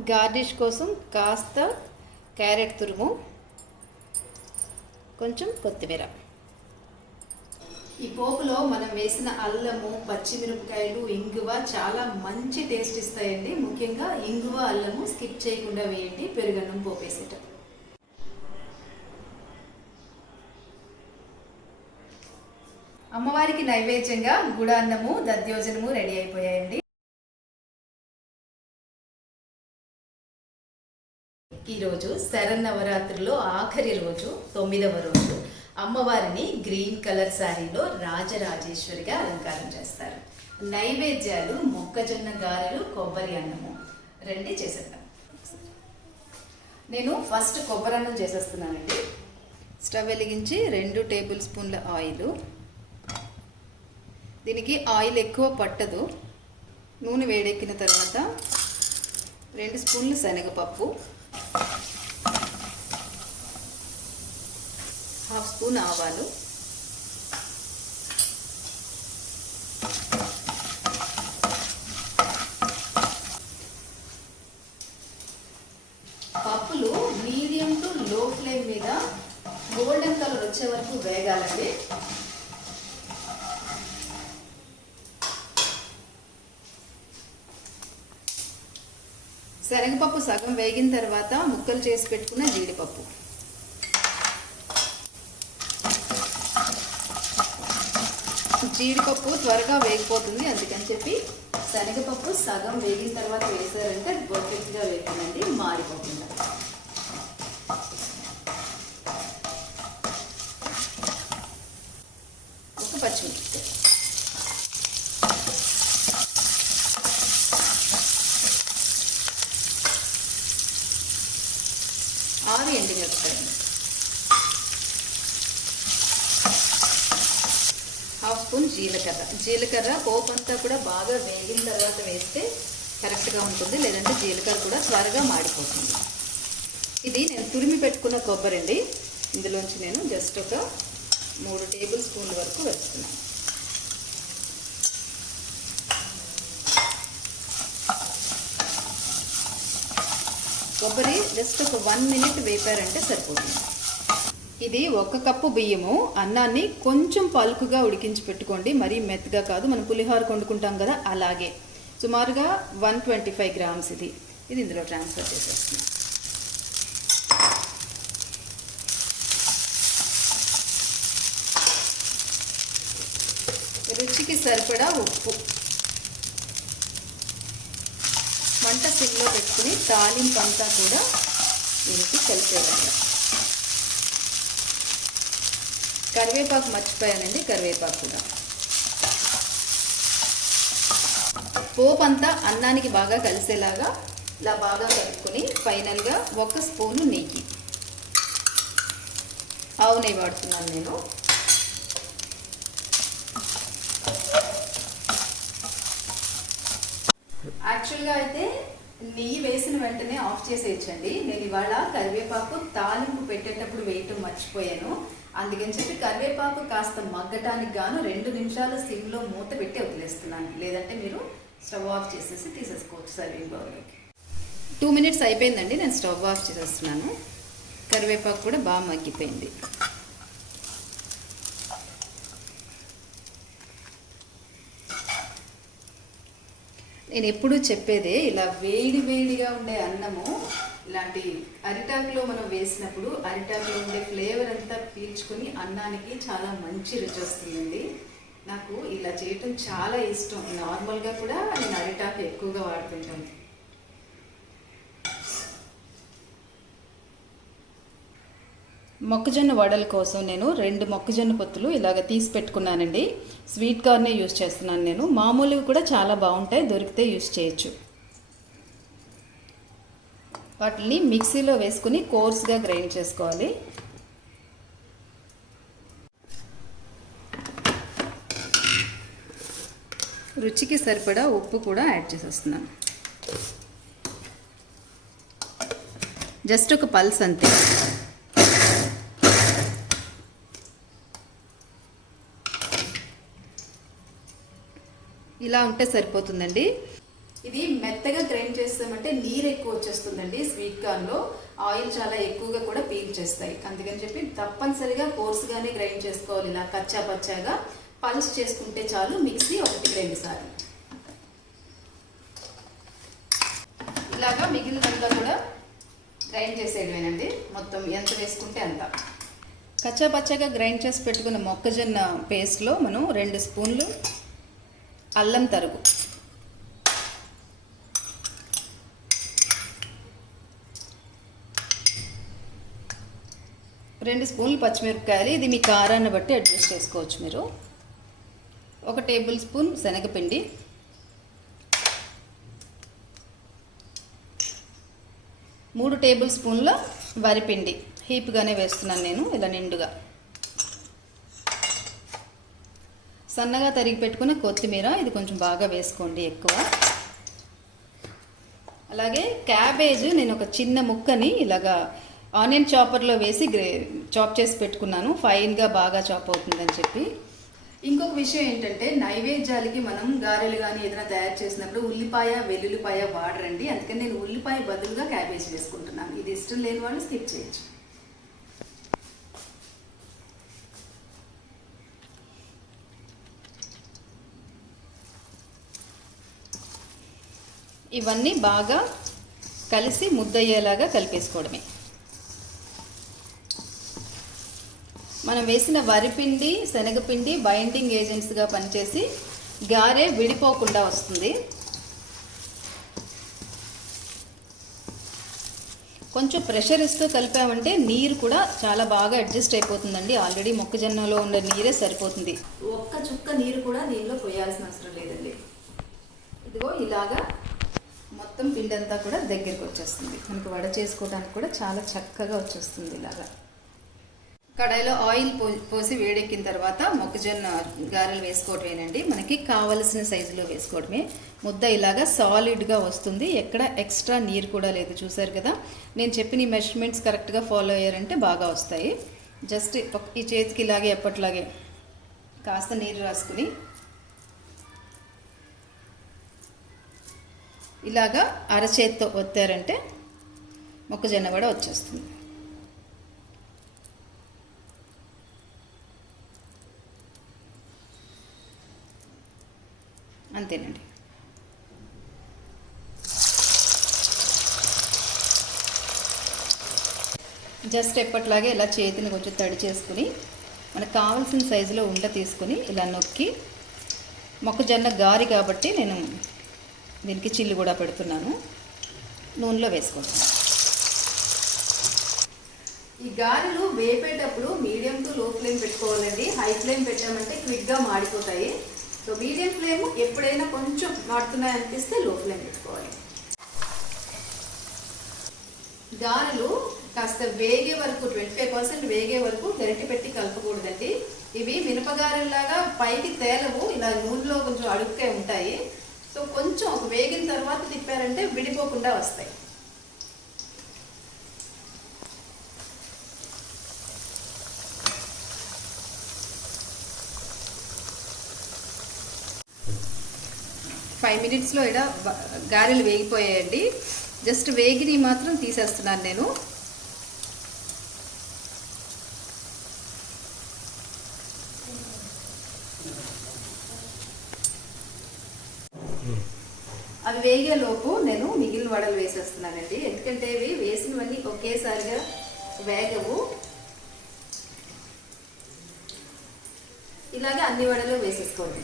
గార్నిష్ కోసం కాస్త క్యారెట్ తురుము, కొంచెం కొత్తిమీర. ఈ పోపులో మనం వేసిన అల్లము, పచ్చిమిరపకాయలు, ఇంగువ చాలా మంచి టేస్ట్ ఇస్తాయండి. ముఖ్యంగా ఇంగువ, అల్లము స్కిప్ చేయకుండా వేయండి పెరుగన్నం పోపు వేసేటప్పుడు. అమ్మవారికి నైవేద్యంగా గుడాన్నము, దధ్యోజనము రెడీ అయిపోయాయండి. ఈరోజు శరన్నవరాత్రిలో ఆఖరి రోజు, 9వ రోజు అమ్మవారిని గ్రీన్ కలర్ శారీలో రాజరాజేశ్వరిగా అలంకారం చేస్తారు. నైవేద్యాలు మొక్కజొన్న గారెలు, కొబ్బరి అన్నము రండి చేసేద్దాం. నేను ఫస్ట్ కొబ్బరి అన్నం చేసేస్తున్నానండి. స్టవ్ వెలిగించి 2 టేబుల్ స్పూన్ల ఆయిల్. దీనికి ఆయిల్ ఎక్కువ పట్టదు. నూనె వేడెక్కిన తర్వాత 2 స్పూన్లు శనగపప్పు, 1/2 స్పూన్ ఆవాలు, పప్పులు మీడియం టు లో ఫ్లేమ్ మీద గోల్డెన్ కలర్ వచ్చే వరకు వేగాలండి. శనగపప్పు సగం వేగిన తర్వాత ముక్కలు చేసి పెట్టుకున్న జీడిపప్పు, జీడిపప్పు త్వరగా వేగిపోతుంది. అందుకని చెప్పి శనగపప్పు సగం వేగిన తర్వాత వేసారంటే అది పర్ఫెక్ట్గా వేగుతుందండి, మారిపోకుండా. ఒక పచ్చిమిరపకాయ, ఎండుమిరపకాయలు, 1/2 స్పూన్ జీలకర్ర పోపు అంతా కూడా బాగా వేగిన తర్వాత వేస్తే కరెక్ట్గా ఉంటుంది. లేదంటే జీలకర్ర కూడా త్వరగా మాడిపోతుంది. ఇది నేను తురిమి పెట్టుకున్న కొబ్బరి అండి. ఇందులోంచి నేను జస్ట్ ఒక 3 టేబుల్ స్పూన్ల వరకు వేస్తున్నాను. కొబ్బరి జస్ట్ ఒక 1 మినిట్ వేపారంటే సరిపోతుంది. ఇది 1 కప్పు బియ్యము. అన్నాన్ని కొంచెం పలుకుగా ఉడికించి పెట్టుకోండి, మరీ మెత్తగా కాదు. మనం పులిహోర వండుకుంటాం కదా అలాగే. సుమారుగా 125 గ్రామ్స్ ఇది ఇందులో ట్రాన్స్ఫర్ చేసేస్తున్నాం. రుచికి సరిపడా ఉప్పు. మంట సిమ్లో పెట్టుకుని తాలింపు అంతా కూడా దీనికి కలిపేయాలి. కరివేపాకు మర్చిపోయానండి, కరివేపాకు కూడా. పోపు అంతా అన్నానికి బాగా కలిసేలాగా ఇలా బాగా కలుపుకొని ఫైనల్గా 1 స్పూను నెయ్యి, ఆవు నెయ్యి వాడుతున్నాను నేను. యాక్చువల్గా అయితే నెయ్యి వేసిన వెంటనే ఆఫ్ చేసేయచ్చండి. నేను ఇవాళ కరివేపాకు తాలింపు పెట్టేటప్పుడు వేయటం మర్చిపోయాను. అందుకని చెప్పి కరివేపాకు కాస్త మగ్గటానికి గాను 2 నిమిషాలు సిమ్లో మూత పెట్టి వదిలేస్తున్నాను. లేదంటే మీరు స్టవ్ ఆఫ్ చేసేసి తీసేసుకోవచ్చు సర్వింగ్ బౌల్లోకి. 2 మినిట్స్ అయిపోయిందండి, నేను స్టవ్ ఆఫ్ చేసేస్తున్నాను. కరివేపాకు కూడా బాగా మగ్గిపోయింది. నేను ఎప్పుడూ చెప్పేదే, ఇలా వేడి వేడిగా ఉండే అన్నము ఇలాంటి అరిటాకులో మనం వేసినప్పుడు అరిటాకులో ఉండే ఫ్లేవర్ అంతా పీల్చుకొని అన్నానికి చాలా మంచి రుచి వస్తుందండి. నాకు ఇలా చేయటం చాలా ఇష్టం. నార్మల్గా కూడా నేను అరిటాకు ఎక్కువగా వాడుతుంటాను. మొక్కజొన్న వడల కోసం నేను 2 మొక్కజొన్న పొత్తులు ఇలాగ తీసి పెట్టుకున్నానండి. స్వీట్ కార్నే యూజ్ చేస్తున్నాను నేను. మామూలుగా కూడా చాలా బాగుంటాయి, దొరికితే యూజ్ చేయొచ్చు. వాటిని మిక్సీలో వేసుకుని కోర్స్గా గ్రైండ్ చేసుకోవాలి. రుచికి సరిపడా ఉప్పు కూడా యాడ్ చేసేస్తున్నాను. జస్ట్ ఒక పల్స్ అంతే. ఇలా ఉంటే సరిపోతుందండి. ఇది మెత్తగా గ్రైండ్ చేస్తామంటే నీరు ఎక్కువ వచ్చేస్తుందండి. స్వీట్ కార్న్లో ఆయిల్ చాలా ఎక్కువగా కూడా పీల్ చేస్తాయి. అందుకని చెప్పి తప్పనిసరిగా కోర్సుగానే గ్రైండ్ చేసుకోవాలి. ఇలా కచ్చా పచ్చాగా పల్స్ చేసుకుంటే చాలు. మిక్సీ 1-2 సార్లు ఇలాగా మిగిలినంతా కూడా గ్రైండ్ చేసేయడమేనండి. మొత్తం ఎంత వేసుకుంటే అంత. కచ్చా పచ్చాగా గ్రైండ్ చేసి పెట్టుకున్న మొక్కజొన్న పేస్ట్లో మనం 2 స్పూన్లు అల్లం తరుగు, 2 స్పూన్లు పచ్చిమిరపకాయలు, ఇది మీ కారాన్ని బట్టి అడ్జస్ట్ చేసుకోవచ్చు మీరు. 1 టేబుల్ స్పూన్ శనగపిండి, 3 టేబుల్ స్పూన్ల వరిపిండి. హీప్గానే వేస్తున్నాను నేను, ఇలా నిండుగా. సన్నగా తరిగి పెట్టుకున్న కొత్తిమీర, ఇది కొంచెం బాగా వేసుకోండి ఎక్కువ. అలాగే క్యాబేజ్ నేను ఒక చిన్న ముక్కని ఇలాగా ఆనియన్ చాపర్లో వేసి చాప్ చేసి పెట్టుకున్నాను. ఫైన్గా బాగా చాప్ అవుతుందని చెప్పి. ఇంకొక విషయం ఏంటంటే, నైవేద్యాలకి మనం గారెలు కానీ ఏదైనా తయారు చేసినప్పుడు ఉల్లిపాయ వెల్లుల్లిపాయ వాడరండి. అందుకని నేను ఉల్లిపాయ బదులుగా క్యాబేజ్ వేసుకుంటున్నాను. ఇది ఇష్టం లేని వాళ్ళు స్కిప్ చేయొచ్చు. ఇవన్నీ బాగా కలిసి ముద్దయ్యేలాగా కలిపేసుకోవడమే. మనం వేసిన వరిపిండి శనగపిండి బైండింగ్ ఏజెంట్స్గా పనిచేసి గారె విడిపోకుండా వస్తుంది. కొంచెం ప్రెషర్ ఇస్తూ కలిపామంటే నీరు కూడా చాలా బాగా అడ్జస్ట్ అయిపోతుందండి. ఆల్రెడీ మొక్కజొన్నలో ఉండే నీరే సరిపోతుంది. ఒక్క చుక్క నీరు కూడా దీనిలో పోయాల్సిన అవసరం లేదండి. ఇదిగో ఇలాగా మొత్తం పిండి అంతా కూడా దగ్గరికి వచ్చేస్తుంది. మనకు వడ చేసుకోవడానికి కూడా చాలా చక్కగా వచ్చేస్తుంది. ఇలాగా కడాయిలో ఆయిల్ పోసి వేడెక్కిన తర్వాత మొక్కజొన్న గారెలు వేసుకోవడమేనండి. మనకి కావలసిన సైజులో వేసుకోవడమే. ముద్ద ఇలాగా సాలిడ్గా వస్తుంది. ఎక్కడ ఎక్స్ట్రా నీరు కూడా లేదు. చూసారు కదా, నేను చెప్పిన ఈ మెజర్మెంట్స్ కరెక్ట్గా ఫాలో అయ్యారంటే బాగా వస్తాయి. జస్ట్ ఈ చేతికి ఇలాగే ఎప్పట్లాగే కాస్త నీరు రాసుకుని ఇలాగా అరచేత్తో ఒత్తారంటే మొక్కజొన్న వడ వచ్చేస్తుంది. అంతేనండి. జస్ట్ ఎప్పట్లాగే ఇలా చేతిని కొంచెం తడి చేసుకుని మనకు కావాల్సిన సైజులో ఉండ తీసుకుని ఇలా నొక్కి, మొక్కజొన్న గారి కాబట్టి నేను దీనికి చిల్లు కూడా పెడుతున్నాను, నూనెలో వేసుకుంటాను. ఈ గారెలు వేపేటప్పుడు మీడియం టు లో ఫ్లేమ్ పెట్టుకోవాలండి. హై ఫ్లేమ్ పెట్టామంటే క్విక్గా మాడిపోతాయి. సో మీడియం ఫ్లేమ్, ఎప్పుడైనా కొంచెం మాడుతున్నాయి అనిపిస్తే లో ఫ్లేమ్ పెట్టుకోవాలి. గారెలు కాస్త వేగే వరకు 25% వేగే వరకు గరిటె పెట్టి కలపకూడదండి. ఇవి మినపగారెల్లాగా పైకి తేలవు, ఇలా నూనెలో కొంచెం అడుక్కే ఉంటాయి. సో కొంచెం ఒక వేగిన తర్వాత తిప్పారంటే విడిపోకుండా వస్తాయి. ఫైవ్ మినిట్స్లో ఇలా గారెలు వేగిపోయాయండి. జస్ట్ వేగిని మాత్రం తీసేస్తున్నాను నేను. అవి వేగేలోపు నేను మిగిలిన వడలు వేసేస్తున్నానండి. ఎందుకంటే ఇవి వేసినవన్నీ ఒకేసారిగా వేగవు. ఇలాగే అన్ని వడలు వేసేసుకోండి.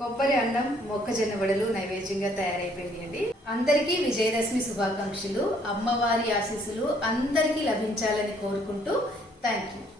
కొబ్బరి అన్నం మొక్కజొన్న వడలు నైవేద్యంగా తయారైపోయింది. అందరికీ విజయదశమి శుభాకాంక్షలు. అమ్మవారి ఆశీస్సులు అందరికీ లభించాలని కోరుకుంటూ థ్యాంక్ యూ.